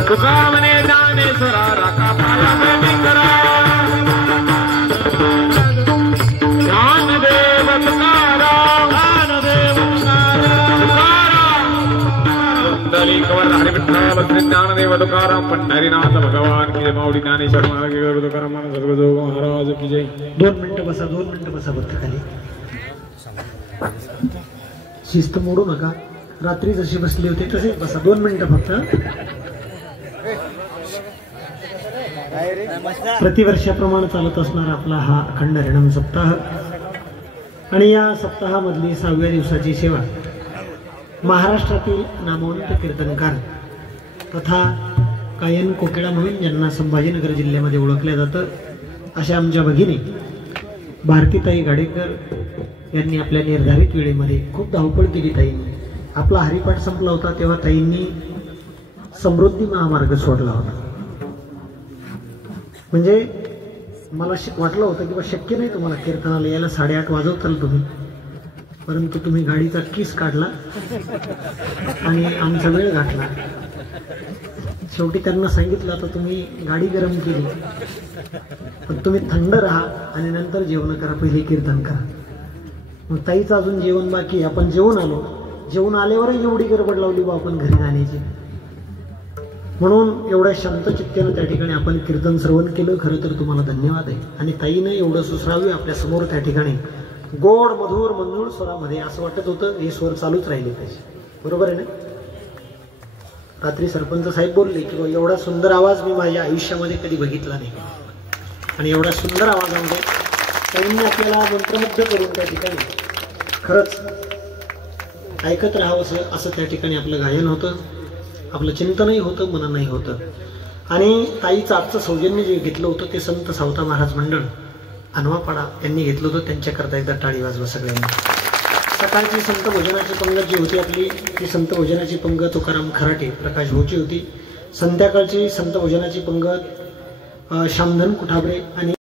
तुकामने ज्ञानेश्वरा राखा पाया में निकरा ज्ञानदेव तुकाराम कुंडली कवर हरिविठ्ठल श्री ज्ञानदेव तुकाराम पंढरीनाथ भगवान की जय. माऊली ज्ञानेश्वर महाराज की जय. तुकाराम सद्गुरु महाराज की जय. 2 मिनिटं बसा, 2 मिनिटं बसा. फक्त खाली शिस्त मोडू नका. रात्री जशी बसली होती तसेच बसा. 2 मिनिटं फक्त. प्रतिवर्षाप्रमाणे चालत असणारा आपला हा अखंड हरिनाम सप्ताह आणि या सप्ताहामधली 6व्या दिवसाची सेवा महाराष्ट्रातील नामवंत कीर्तनकार तथा गायन कोकिळा म्हणून ज्यांना संभाजीनगर जिल्ह्यामध्ये ओळखलं जातं अशा आमच्या भगिनी भारतीताई गाडेकर यांनी आपल्या निर्धारित वेळेमध्ये खूप धावपळ केली. ताईंनी आपला हरिपाठ संपला होता तेव्हा ताईंनी समृद्धी महामार्ग सोडला होता. म्हणजे मला वाटलं होतं की शक्य नाही तुम्हाला कीर्तनाला यायला 8:30 वाजवताल तुम्ही, परंतु तुम्ही गाडीचा किस काढला आणि आमचा वेळ गाठला. शेवटी त्यांना सांगितलं आता तुम्ही गाडी गरम केली पण तुम्ही थंड राहा आणि नंतर जेवण करा, पहिले कीर्तन करा. मग ताईचं अजून जेवण बाकी, आपण जेवून आलो जेवून आल्यावर एवढी गडबड लावली बा आपण घरी जाण्याची. म्हणून एवढ्या शांत चित्तेनं त्या ठिकाणी आपण कीर्तन श्रवण केलं. खरं तर तुम्हाला धन्यवाद आहे. आणि ताईनं एवढं सुसरावी आपल्या समोर त्या ठिकाणी गोड मधुर मंजूळ स्वरामध्ये असं वाटत होतं हे स्वर चालूच राहिले पाहिजे. बरोबर आहे ना. रात्री सरपंच साहेब बोलले की एवढा सुंदर आवाज मी माझ्या आयुष्यामध्ये कधी बघितला नाही. आणि एवढा सुंदर आवाजामध्ये ताईंनी आपल्याला मंत्रमुग्ध करून त्या ठिकाणी खरंच ऐकत राहावं असं त्या ठिकाणी आपलं गायन होतं. आपलं चिंतनही होतं, मननही होतं. आणि ताईचं आजचं सौजन्य जे घेतलं होतं ते संत सावता महाराज मंडळ अनवापाडा यांनी घेतलं होतं. त्यांच्याकरता एकदा टाळी वाजवा सगळ्यांनी. सकाळची संत भोजनाची पंगत जी होती आपली ती संत भोजनाची पंगत तुकाराम खराटे प्रकाश भाऊची होती. संध्याकाळची संत भोजनाची पंगत श्यामधन कुठाबरे आणि